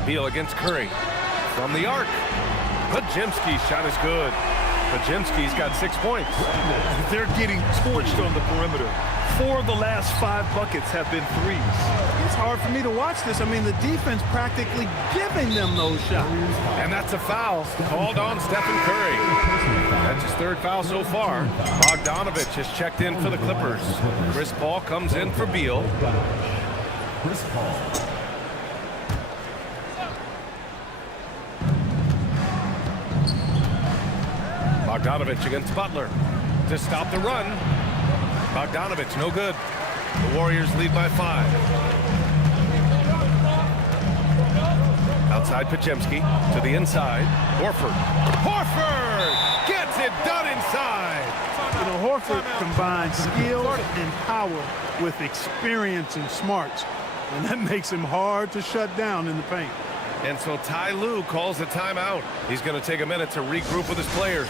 Beal against Curry. From the arc. Podziemski's shot is good. Podziemski's got 6 points. They're getting torched on the perimeter. 4 of the last 5 buckets have been threes. It's hard for me to watch this. I mean, the defense practically giving them those shots. And that's a foul called on Stephen Curry. That's his 3rd foul so far. Bogdanovich has checked in for the Clippers. Chris Paul comes in for Beal. Chris Paul. Bogdanovich against Butler to stop the run. Bogdanovich, no good. The Warriors lead by 5. Outside Pajemski to the inside. Horford. Horford gets it done inside. You know, Horford combines skill and power with experience and smarts, and that makes him hard to shut down in the paint. And so Ty Lue calls a timeout. He's going to take a minute to regroup with his players.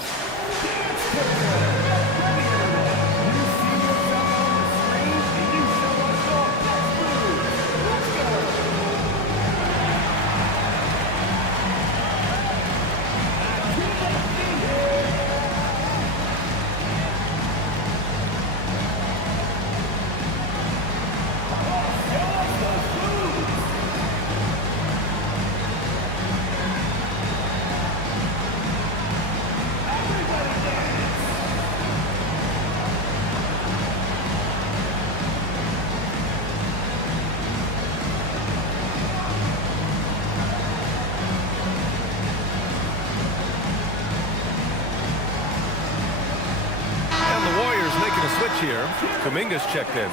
Here, Kuminga's checked in.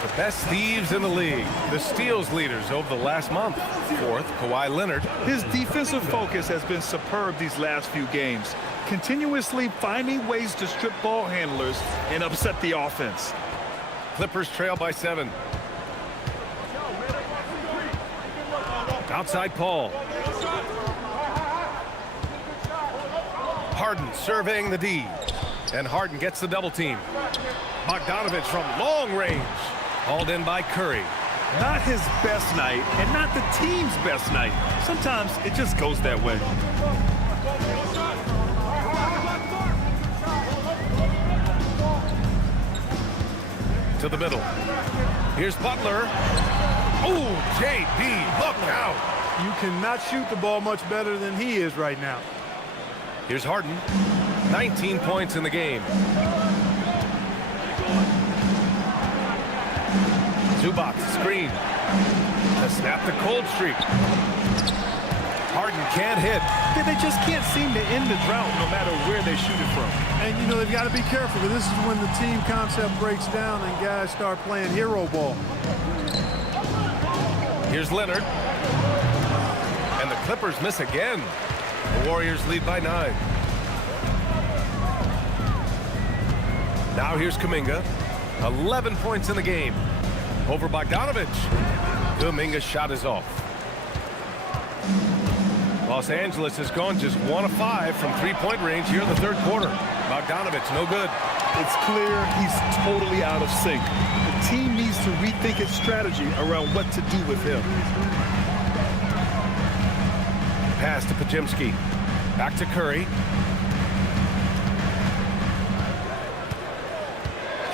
The best thieves in the league, the steals leaders over the last month. 4th, Kawhi Leonard. His defensive focus has been superb these last few games, continuously finding ways to strip ball handlers and upset the offense. Clippers trail by 7. Outside Paul. Harden surveying the D. And Harden gets the double team. Bogdanovich from long range. Hauled in by Curry. Not his best night and not the team's best night. Sometimes it just goes that way. To the middle. Here's Butler. Oh, JB, look out. You cannot shoot the ball much better than he is right now. Here's Harden. 19 points in the game. Zubac screen to snap the cold streak. Harden can't hit. Yeah, they just can't seem to end the drought no matter where they shoot it from. And, you know, they've got to be careful, because this is when the team concept breaks down and guys start playing hero ball. Here's Leonard. And the Clippers miss again. The Warriors lead by 9. Now here's Kuminga. 11 points in the game. Over Bogdanovich. Kuminga's shot is off. Los Angeles has gone just 1 of 5 from 3-point range here in the 3rd quarter. Bogdanovich, no good. It's clear he's totally out of sync. The team needs to rethink its strategy around what to do with him. Pass to Pajemski. Back to Curry.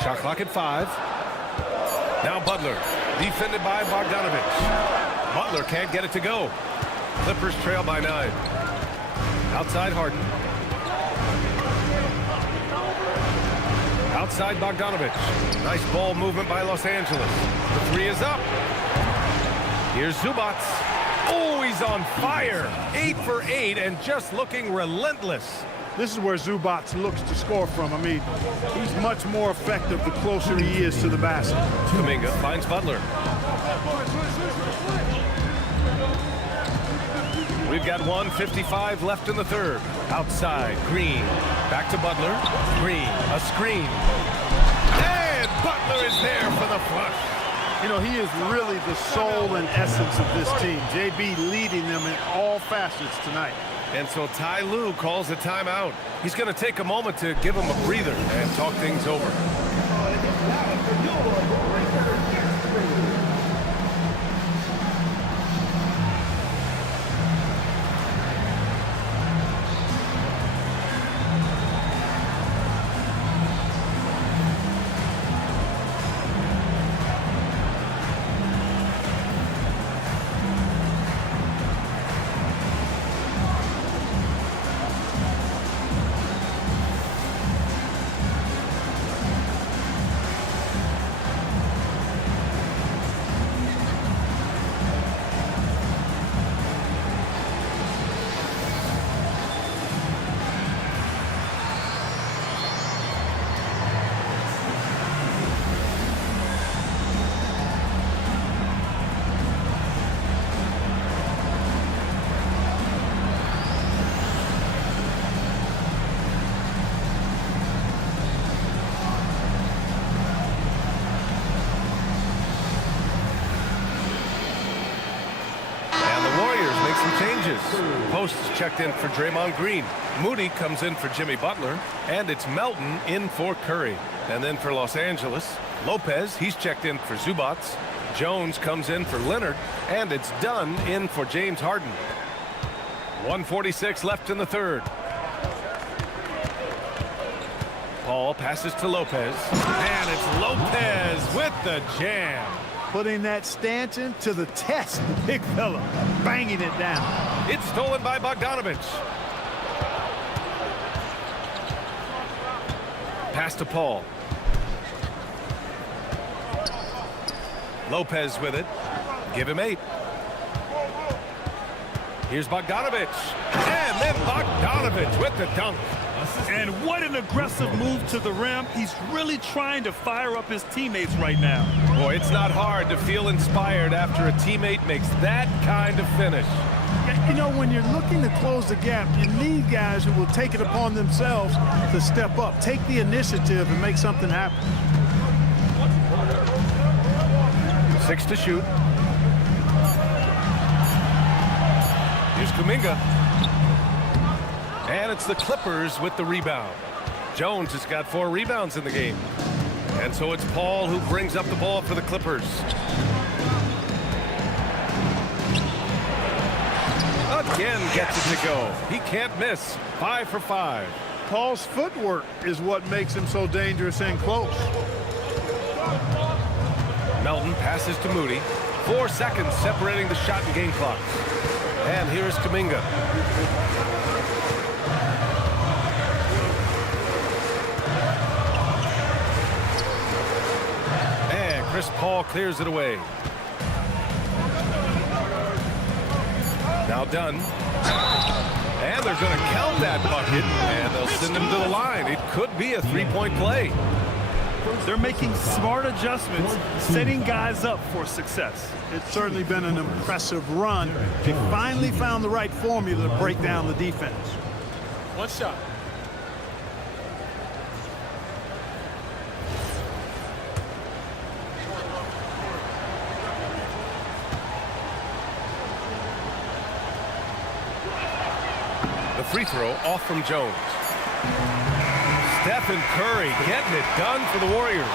Shot clock at 5. Now Butler, defended by Bogdanovich. Butler can't get it to go. Clippers trail by 9. Outside Harden. Outside Bogdanovich. Nice ball movement by Los Angeles. The 3 is up. Here's Zubac. Oh, he's on fire. 8 for 8 and just looking relentless. This is where Zubac looks to score from. I mean, he's much more effective the closer he is to the basket. Kuminga finds Butler. We've got 1:55 left in the 3rd. Outside, Green. Back to Butler. Green, a screen. And Butler is there for the flush. You know, he is really the soul and essence of this team. JB leading them in all facets tonight. And so Ty Lue calls a timeout. He's going to take a moment to give him a breather and talk things over. changes. Post is checked in for Draymond Green. Moody comes in for Jimmy Butler. And it's Melton in for Curry. And then for Los Angeles, Lopez, he's checked in for Zubac. Jones comes in for Leonard. And it's Dunn in for James Harden. 1:46 left in the third. Paul passes to Lopez. And it's Lopez with the jam. Putting that Stanton to the test, the big fella, banging it down. It's stolen by Bogdanovich. Pass to Paul. Lopez with it. Give him 8. Here's Bogdanovich. And then Bogdanovich with the dunk. And what an aggressive move to the rim. He's really trying to fire up his teammates right now. Boy, it's not hard to feel inspired after a teammate makes that kind of finish. You know, when you're looking to close the gap, you need guys who will take it upon themselves to step up, take the initiative, and make something happen. 6 to shoot. Here's Kuminga. And it's the Clippers with the rebound. Jones has got 4 rebounds in the game. And so it's Paul who brings up the ball for the Clippers. Again gets it to go. He can't miss. 5 for 5. Paul's footwork is what makes him so dangerous and close. Melton passes to Moody. 4 seconds separating the shot and game clock. And here's Kuminga. And Chris Paul clears it away. Now Dunn. And they're going to count that bucket, and they'll send him to the line. It could be a 3-point play. They're making smart adjustments, setting guys up for success. It's certainly been an impressive run. They finally found the right formula to break down the defense. One shot. The free throw off from Jones. Stephen Curry getting it done for the Warriors.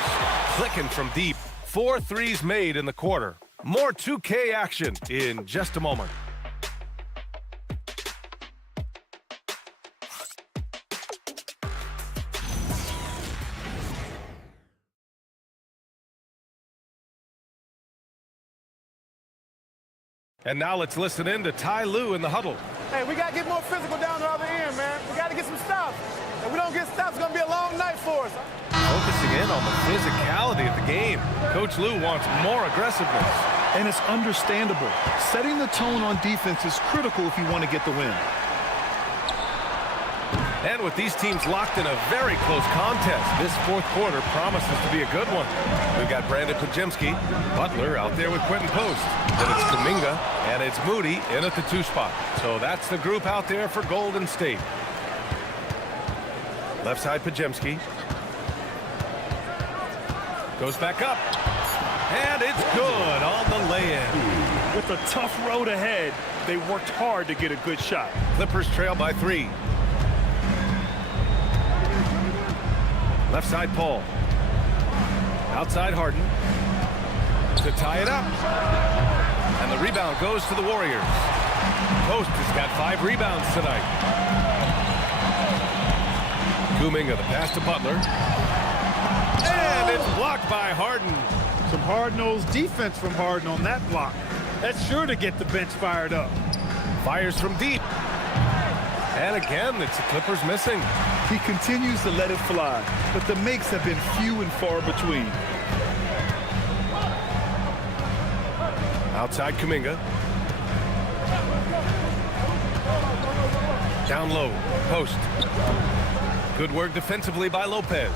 Clicking from deep. 4 threes made in the quarter. More 2K action in just a moment. And now let's listen in to Ty Lue in the huddle. Hey, we got to get more physical down the other end, man. We got to get some stops. If we don't get stops, it's going to be a long night for us. Focusing in on the physicality of the game. Coach Lue wants more aggressiveness. And it's understandable. Setting the tone on defense is critical if you want to get the win. And with these teams locked in a very close contest, this fourth quarter promises to be a good one. We've got Brandon Podziemski, Butler out there with Quentin Post. Then it's Kuminga, and it's Moody in at the 2 spot. So that's the group out there for Golden State. Left side Podziemski. Goes back up. And it's good on the lay-in. With a tough road ahead, they worked hard to get a good shot. Clippers trail by 3. Left side Paul. Outside Harden. To tie it up. And the rebound goes to the Warriors. Post has got 5 rebounds tonight. Kuminga, the pass to Butler. And it's blocked by Harden. Some hard-nosed defense from Harden on that block. That's sure to get the bench fired up. Fires from deep. And again, it's the Clippers missing. He continues to let it fly, but the makes have been few and far between. Outside Kuminga. Down low. Post. Good work defensively by Lopez.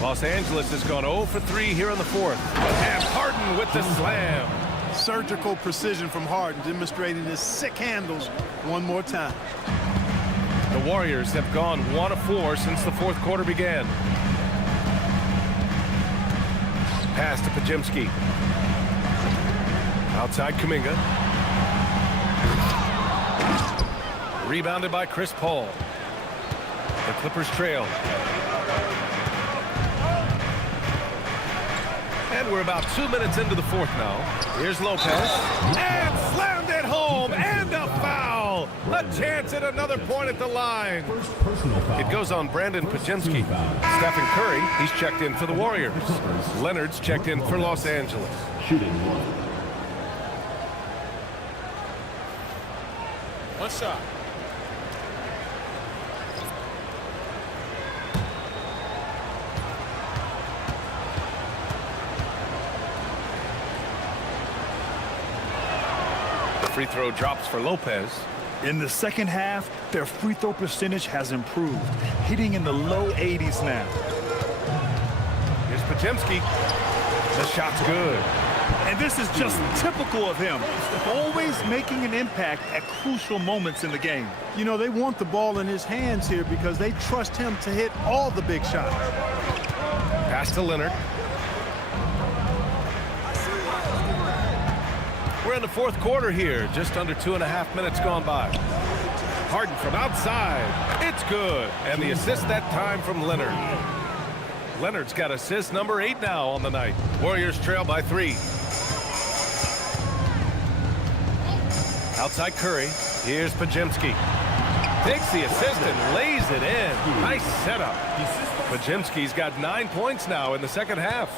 Los Angeles has gone 0 for 3 here in the fourth. And Harden with the slam. Surgical precision from Harden, demonstrating his sick handles one more time. The Warriors have gone 1 of 4 since the fourth quarter began. Pass to Podziemski. Outside Kuminga. Rebounded by Chris Paul. The Clippers trail. And we're about 2 minutes into the fourth now. Here's Lopez. And slammed it home. And a foul. A chance at another point at the line. It goes on Brandon Pajemski. Stephen Curry, he's checked in for the Warriors. Leonard's checked in for Los Angeles. Shooting one. One shot. The free throw drops for Lopez. In the second half, their free throw percentage has improved, hitting in the low 80s now. Here's Pajemski. The shot's good. And this is just typical of him, always making an impact at crucial moments in the game. You know, they want the ball in his hands here because they trust him to hit all the big shots. Pass to Leonard. We're in the fourth quarter here. Just under 2.5 minutes gone by. Harden from outside. It's good. And the assist that time from Leonard. Leonard's got assist number 8 now on the night. Warriors trail by 3. Outside Curry. Here's Pajemski. Takes the assist and lays it in. Nice setup. Pajemski's got 9 points now in the second half.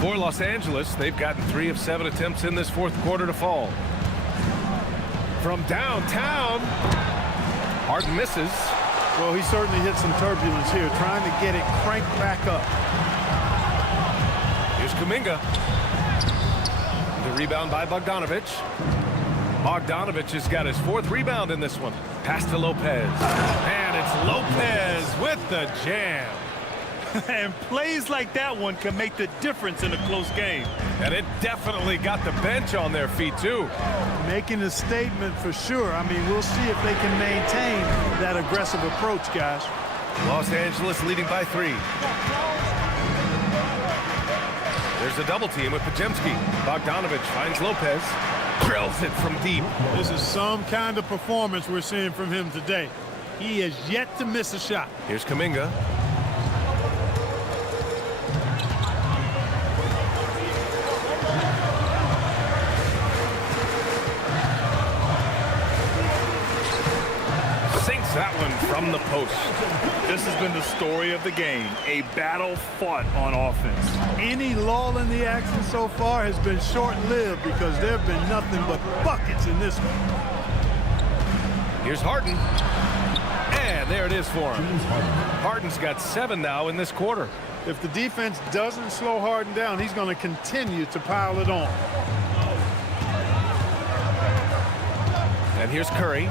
For Los Angeles, they've gotten 3 of 7 attempts in this fourth quarter to fall. From downtown, Harden misses. Well, he certainly hit some turbulence here, trying to get it cranked back up. Here's Kuminga. The rebound by Bogdanovic. Bogdanovic has got his 4th rebound in this one. Pass to Lopez. And it's Lopez with the jam. And plays like that one can make the difference in a close game. And it definitely got the bench on their feet, too. Making a statement for sure. I mean, we'll see if they can maintain that aggressive approach, guys. Los Angeles leading by 3. There's a double team with Pajemski. Bogdanovic finds Lopez. Drills it from deep. This is some kind of performance we're seeing from him today. He has yet to miss a shot. Here's Kuminga. That one from the post. This has been the story of the game, a battle fought on offense. Any lull in the action so far has been short-lived because there have been nothing but buckets in this one. Here's Harden. And there it is for him. Harden's got 7 now in this quarter. If the defense doesn't slow Harden down, he's going to continue to pile it on. And here's Curry.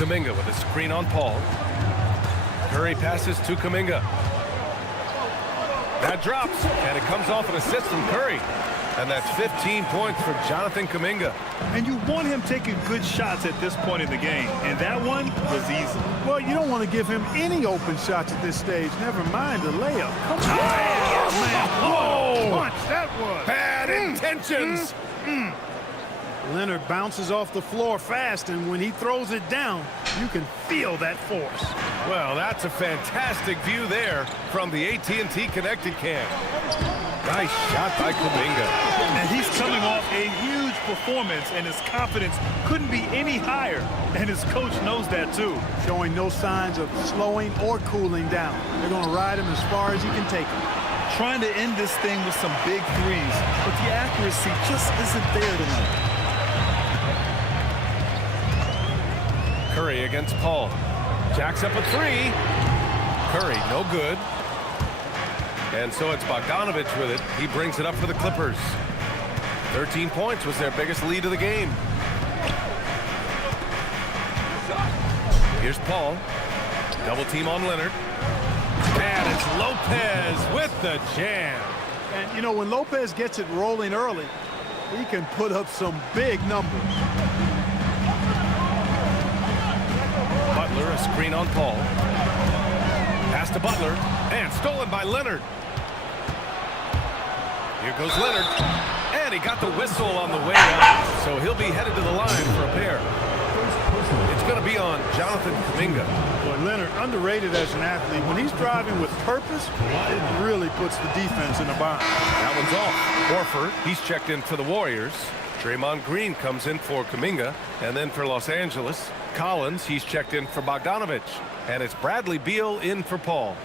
Kuminga with a screen on Paul. Curry passes to Kuminga. That drops, and it comes off an assist from Curry. And that's 15 points for Jonathan Kuminga. And you want him taking good shots at this point in the game, and that one was easy. Well, you don't want to give him any open shots at this stage, never mind a layup. Come on. Oh, man. Whoa! Punch, that was. Bad intentions. Leonard bounces off the floor fast, and when he throws it down, you can feel that force. Well, that's a fantastic view there from the AT&T Connected Cam. Nice shot by Kuminga. And he's coming off a huge performance, and his confidence couldn't be any higher. And his coach knows that, too. Showing no signs of slowing or cooling down. They're going to ride him as far as he can take him. Trying to end this thing with some big threes, but the accuracy just isn't there tonight. Curry against Paul. Jacks up a 3. Curry, no good. And so it's Bogdanovic with it. He brings it up for the Clippers. 13 points was their biggest lead of the game. Here's Paul. Double team on Leonard. And it's Lopez with the jam. And, you know, when Lopez gets it rolling early, he can put up some big numbers. Butler, a screen on Paul. Pass to Butler. And stolen by Leonard. Here goes Leonard. And he got the whistle on the way up, so he'll be headed to the line for a pair. It's going to be on Jonathan Kuminga. Boy, Leonard, underrated as an athlete. When he's driving with purpose, it really puts the defense in a bind. That one's off. Horford, he's checked in for the Warriors. Draymond Green comes in for Kuminga. And then for Los Angeles, Collins, he's checked in for Bogdanovich. And it's Bradley Beal in for Paul.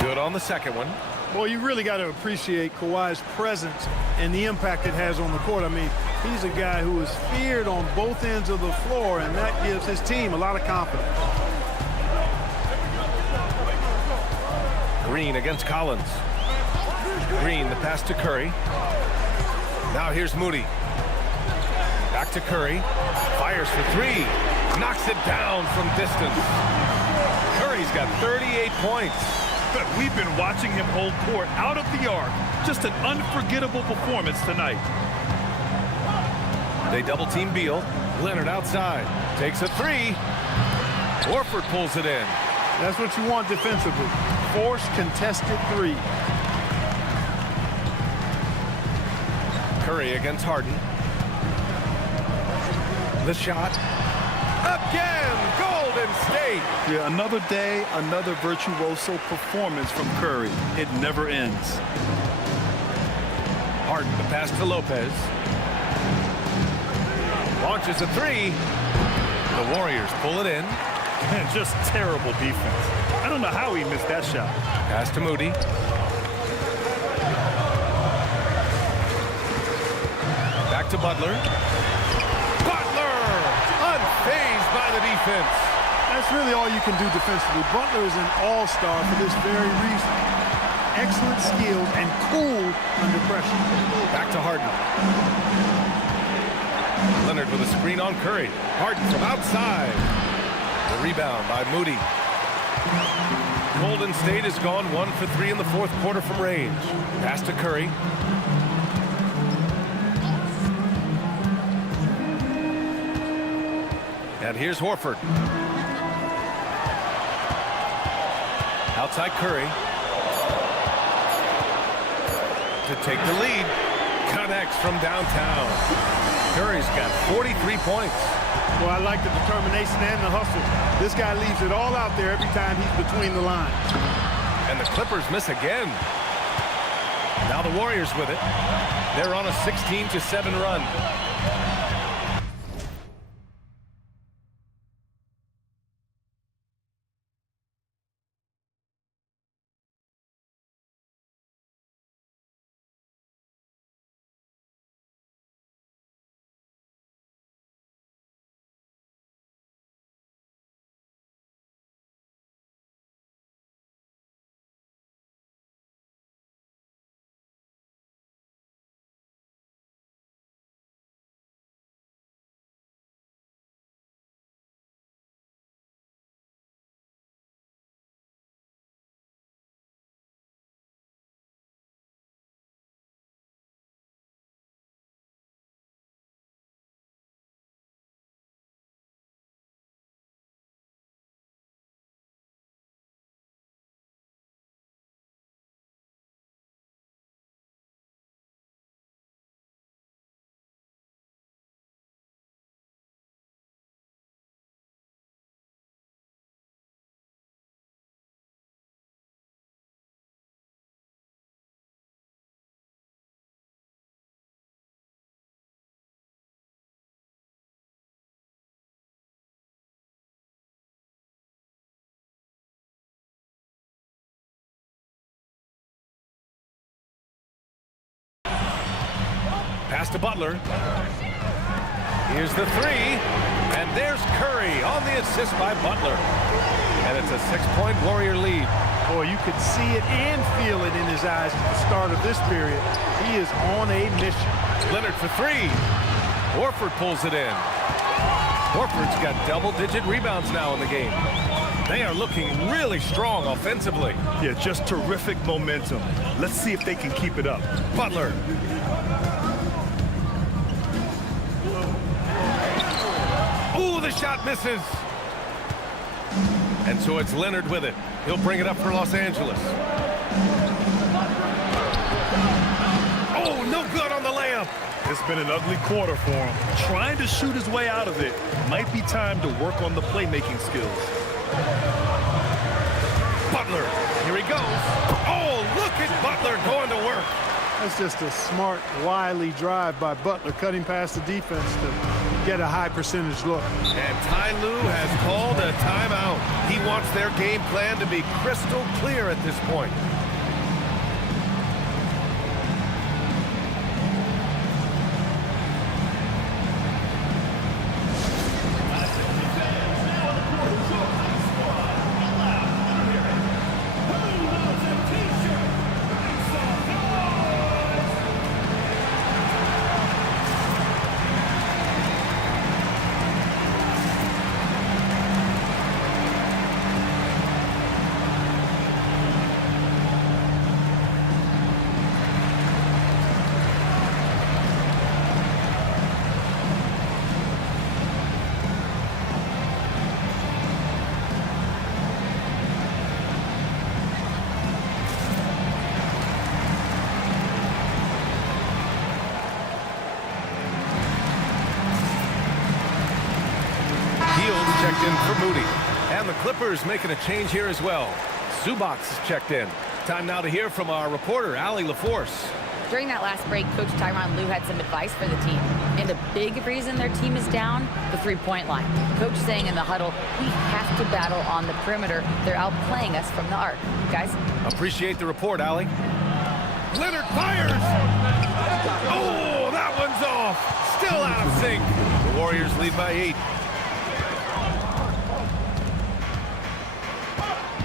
Good on the second one. Boy, you really got to appreciate Kawhi's presence and the impact it has on the court. I mean, he's a guy who is feared on both ends of the floor, and that gives his team a lot of confidence. Green against Collins. Green, the pass to Curry. Now here's Moody. Back to Curry. Fires for three. Knocks it down from distance. Curry's got 38 points. But we've been watching him hold court out of the arc. Just an unforgettable performance tonight. They double-team Beal. Leonard outside. Takes a three. Horford pulls it in. That's what you want defensively. Force contested three. Curry against Harden. The shot. Again, Golden State. Yeah, another day, another virtuoso performance from Curry. It never ends. Harden, the pass to Lopez. Launches a three. The Warriors pull it in. And just terrible defense. I don't know how he missed that shot. Pass to Moody. Back to Butler. Butler! Unfazed by the defense. That's really all you can do defensively. Butler is an all-star for this very reason. Excellent skills and cool under pressure. Back to Harden. Leonard with a screen on Curry. Harden from outside. The rebound by Moody. Golden State has gone 1 for 3 in the fourth quarter from range. Pass to Curry. And here's Horford. Outside Curry. To take the lead. Connects from downtown. Curry's got 43 points. Well, I like the determination and the hustle. This guy leaves it all out there every time he's between the lines. And the Clippers miss again. Now the Warriors with it. They're on a 16-7 run. Pass to Butler. Here's the three. And there's Curry on the assist by Butler. And it's a 6-point Warrior lead. Boy, you could see it and feel it in his eyes at the start of this period. He is on a mission. Leonard for three. Horford pulls it in. Horford's got double-digit rebounds now in the game. They are looking really strong offensively. Yeah, just terrific momentum. Let's see if they can keep it up. Butler. Ooh, the shot misses. And so it's Leonard with it. He'll bring it up for Los Angeles. Oh, no good on the layup. It's been an ugly quarter for him. Trying to shoot his way out of it. Might be time to work on the playmaking skills. Butler, here he goes. Oh, look at Butler going to work. That's just a smart, wily drive by Butler, cutting past the defense to get a high percentage look. And Ty Lue has called a timeout. He wants their game plan to be crystal clear at this point. Checked in for Moody. And the Clippers making a change here as well. Zubac is checked in. Time now to hear from our reporter, Allie LaForce. During that last break, Coach Tyronn Lue had some advice for the team. And a big reason their team is down, the three-point line. Coach saying in the huddle, we have to battle on the perimeter. They're outplaying us from the arc. Guys? Appreciate the report, Allie. Leonard fires! Oh, that one's off. Still out of sync. The Warriors lead by 8.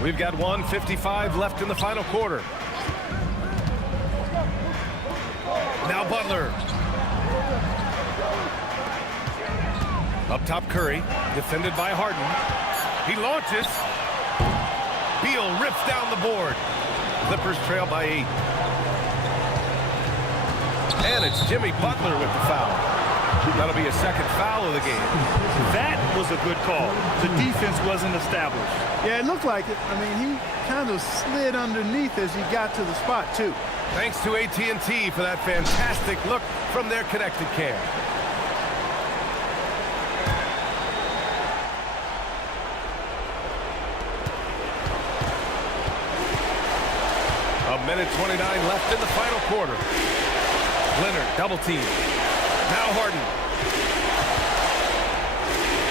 We've got 1:55 left in the final quarter. Now Butler. Up top Curry, defended by Harden. He launches. Beal rips down the board. Clippers trail by 8. And it's Jimmy Butler with the foul. That'll be a second foul of the game. That was a good call. The defense wasn't established. Yeah, it looked like it. I mean, he kind of slid underneath as he got to the spot, too. Thanks to AT&T for that fantastic look from their connected cam. A minute 29 left in the final quarter. Leonard double team. Now Harden.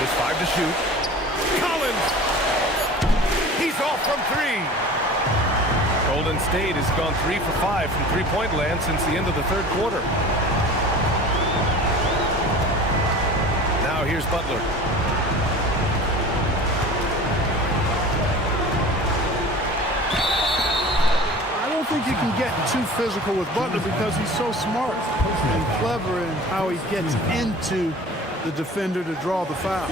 Just 5 to shoot. Collins. He's off from 3. Golden State has gone 3 for 5 from three-point land since the end of the third quarter. Now here's Butler. I don't think you can get too physical with Butler because he's so smart and clever in how he gets into the defender to draw the foul.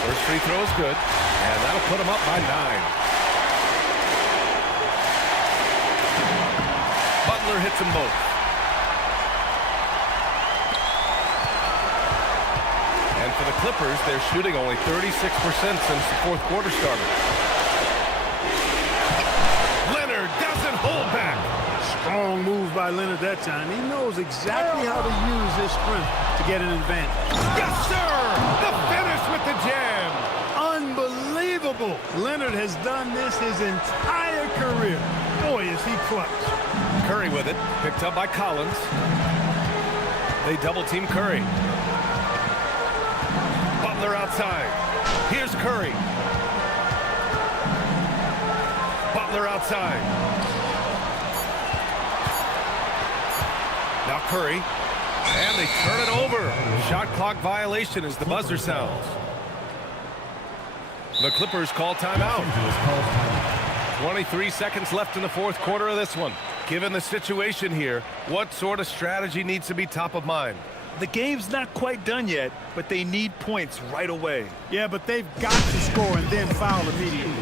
First free throw is good, and that'll put him up by 9. Butler hits them both. And for the Clippers, they're shooting only 36% since the fourth quarter started. Leonard doesn't hold back. Strong move by Leonard that time. He knows exactly how to use his strength to get an advantage. Yes, sir! The finish with the jam. Unbelievable. Leonard has done this his entire career. Boy, is he clutch. Curry with it. Picked up by Collins. They double-team Curry. Butler outside. Here's Curry. Butler outside. Now Curry. And they turn it over. Shot clock violation as the buzzer sounds. The Clippers call timeout. 23 seconds left in the fourth quarter of this one. Given the situation here, what sort of strategy needs to be top of mind? The game's not quite done yet, but they need points right away. Yeah, but they've got to score and then foul immediately.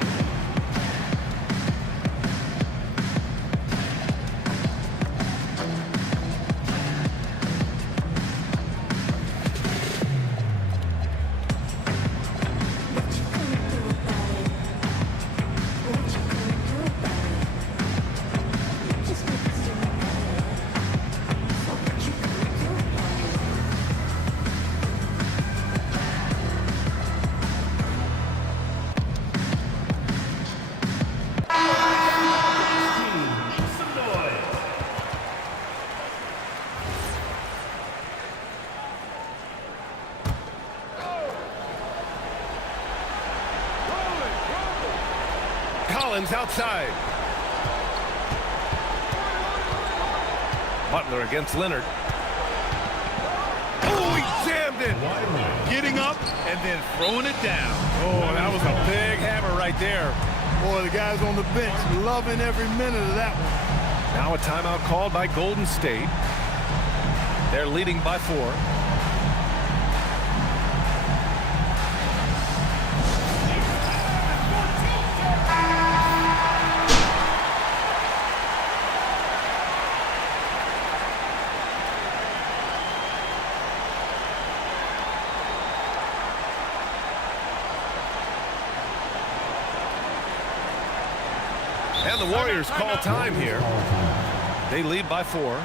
Collins outside. Butler against Leonard. Oh, he jammed it. Getting up and then throwing it down. Oh, that was a big hammer right there. Boy, the guys on the bench loving every minute of that one. Now a timeout called by Golden State. They're leading by 4. And the Warriors call time here. They lead by 4.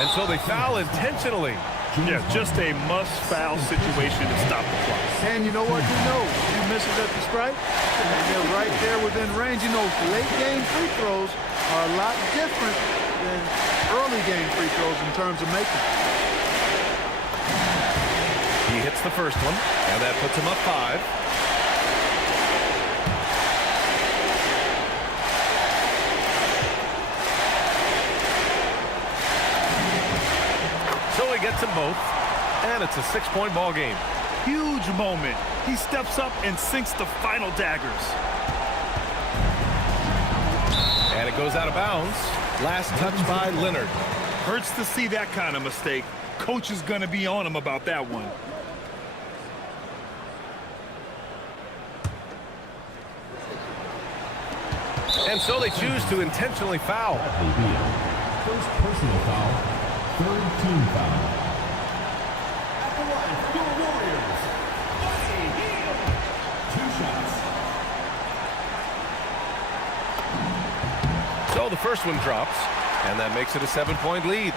And so they foul intentionally. Yeah, just a must-foul situation to stop the clock. And you know what? He knows he misses at the stripe, and they're right there within range. You know, late game free throws are a lot different than early game free throws in terms of making. He hits the first one, and that puts him up 5. So he gets them both, and it's a 6-point ball game. Huge moment. He steps up and sinks the final daggers. And it goes out of bounds. Last touch by Leonard. Hurts to see that kind of mistake. Coach is going to be on him about that one. And so they choose to intentionally foul. First personal foul, third team foul. At the line, your Warriors, Buddy Hield. 2 shots. So the first one drops, and that makes it a 7-point lead.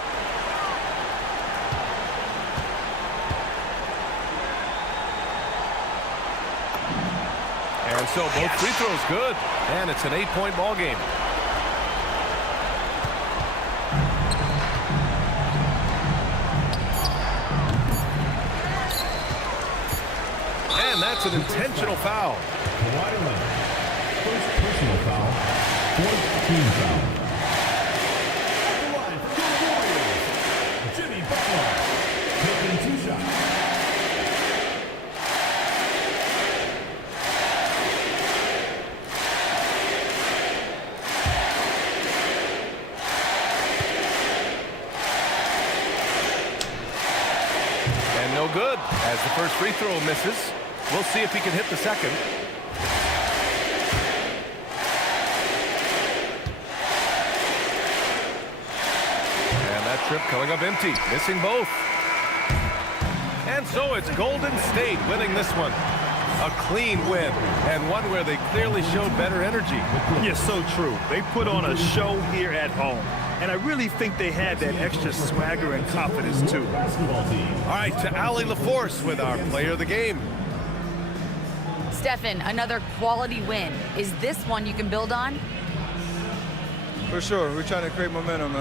And so both free throws good, and it's an 8-point ball game. And that's an intentional foul. Kawhi Leonard, first personal foul, fourth team foul. At the line for your Warriors, Jimmy Butler, taking 2 shots. No good, as the first free throw misses. We'll see if he can hit the second. And that trip coming up empty, missing both. And so it's Golden State winning this one. A clean win, and one where they clearly showed better energy. Yeah, so true. They put on a show here at home. And I really think they had that extra swagger and confidence, too. All right, to Allie LaForce with our player of the game. Stephen, another quality win. Is this one you can build on? For sure. We're trying to create momentum.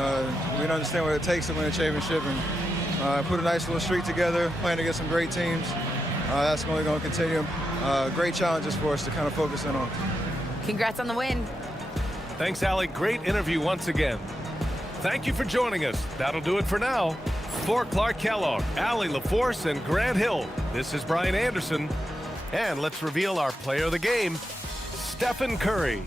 We understand what it takes to win a championship, and put a nice little streak together, playing against some great teams. That's only going to continue. Great challenges for us to kind of focus in on. Congrats on the win. Thanks, Allie. Great interview once again. Thank you for joining us. That'll do it for now. For Clark Kellogg, Allie LaForce, and Grant Hill, this is Brian Anderson. And let's reveal our player of the game, Stephen Curry.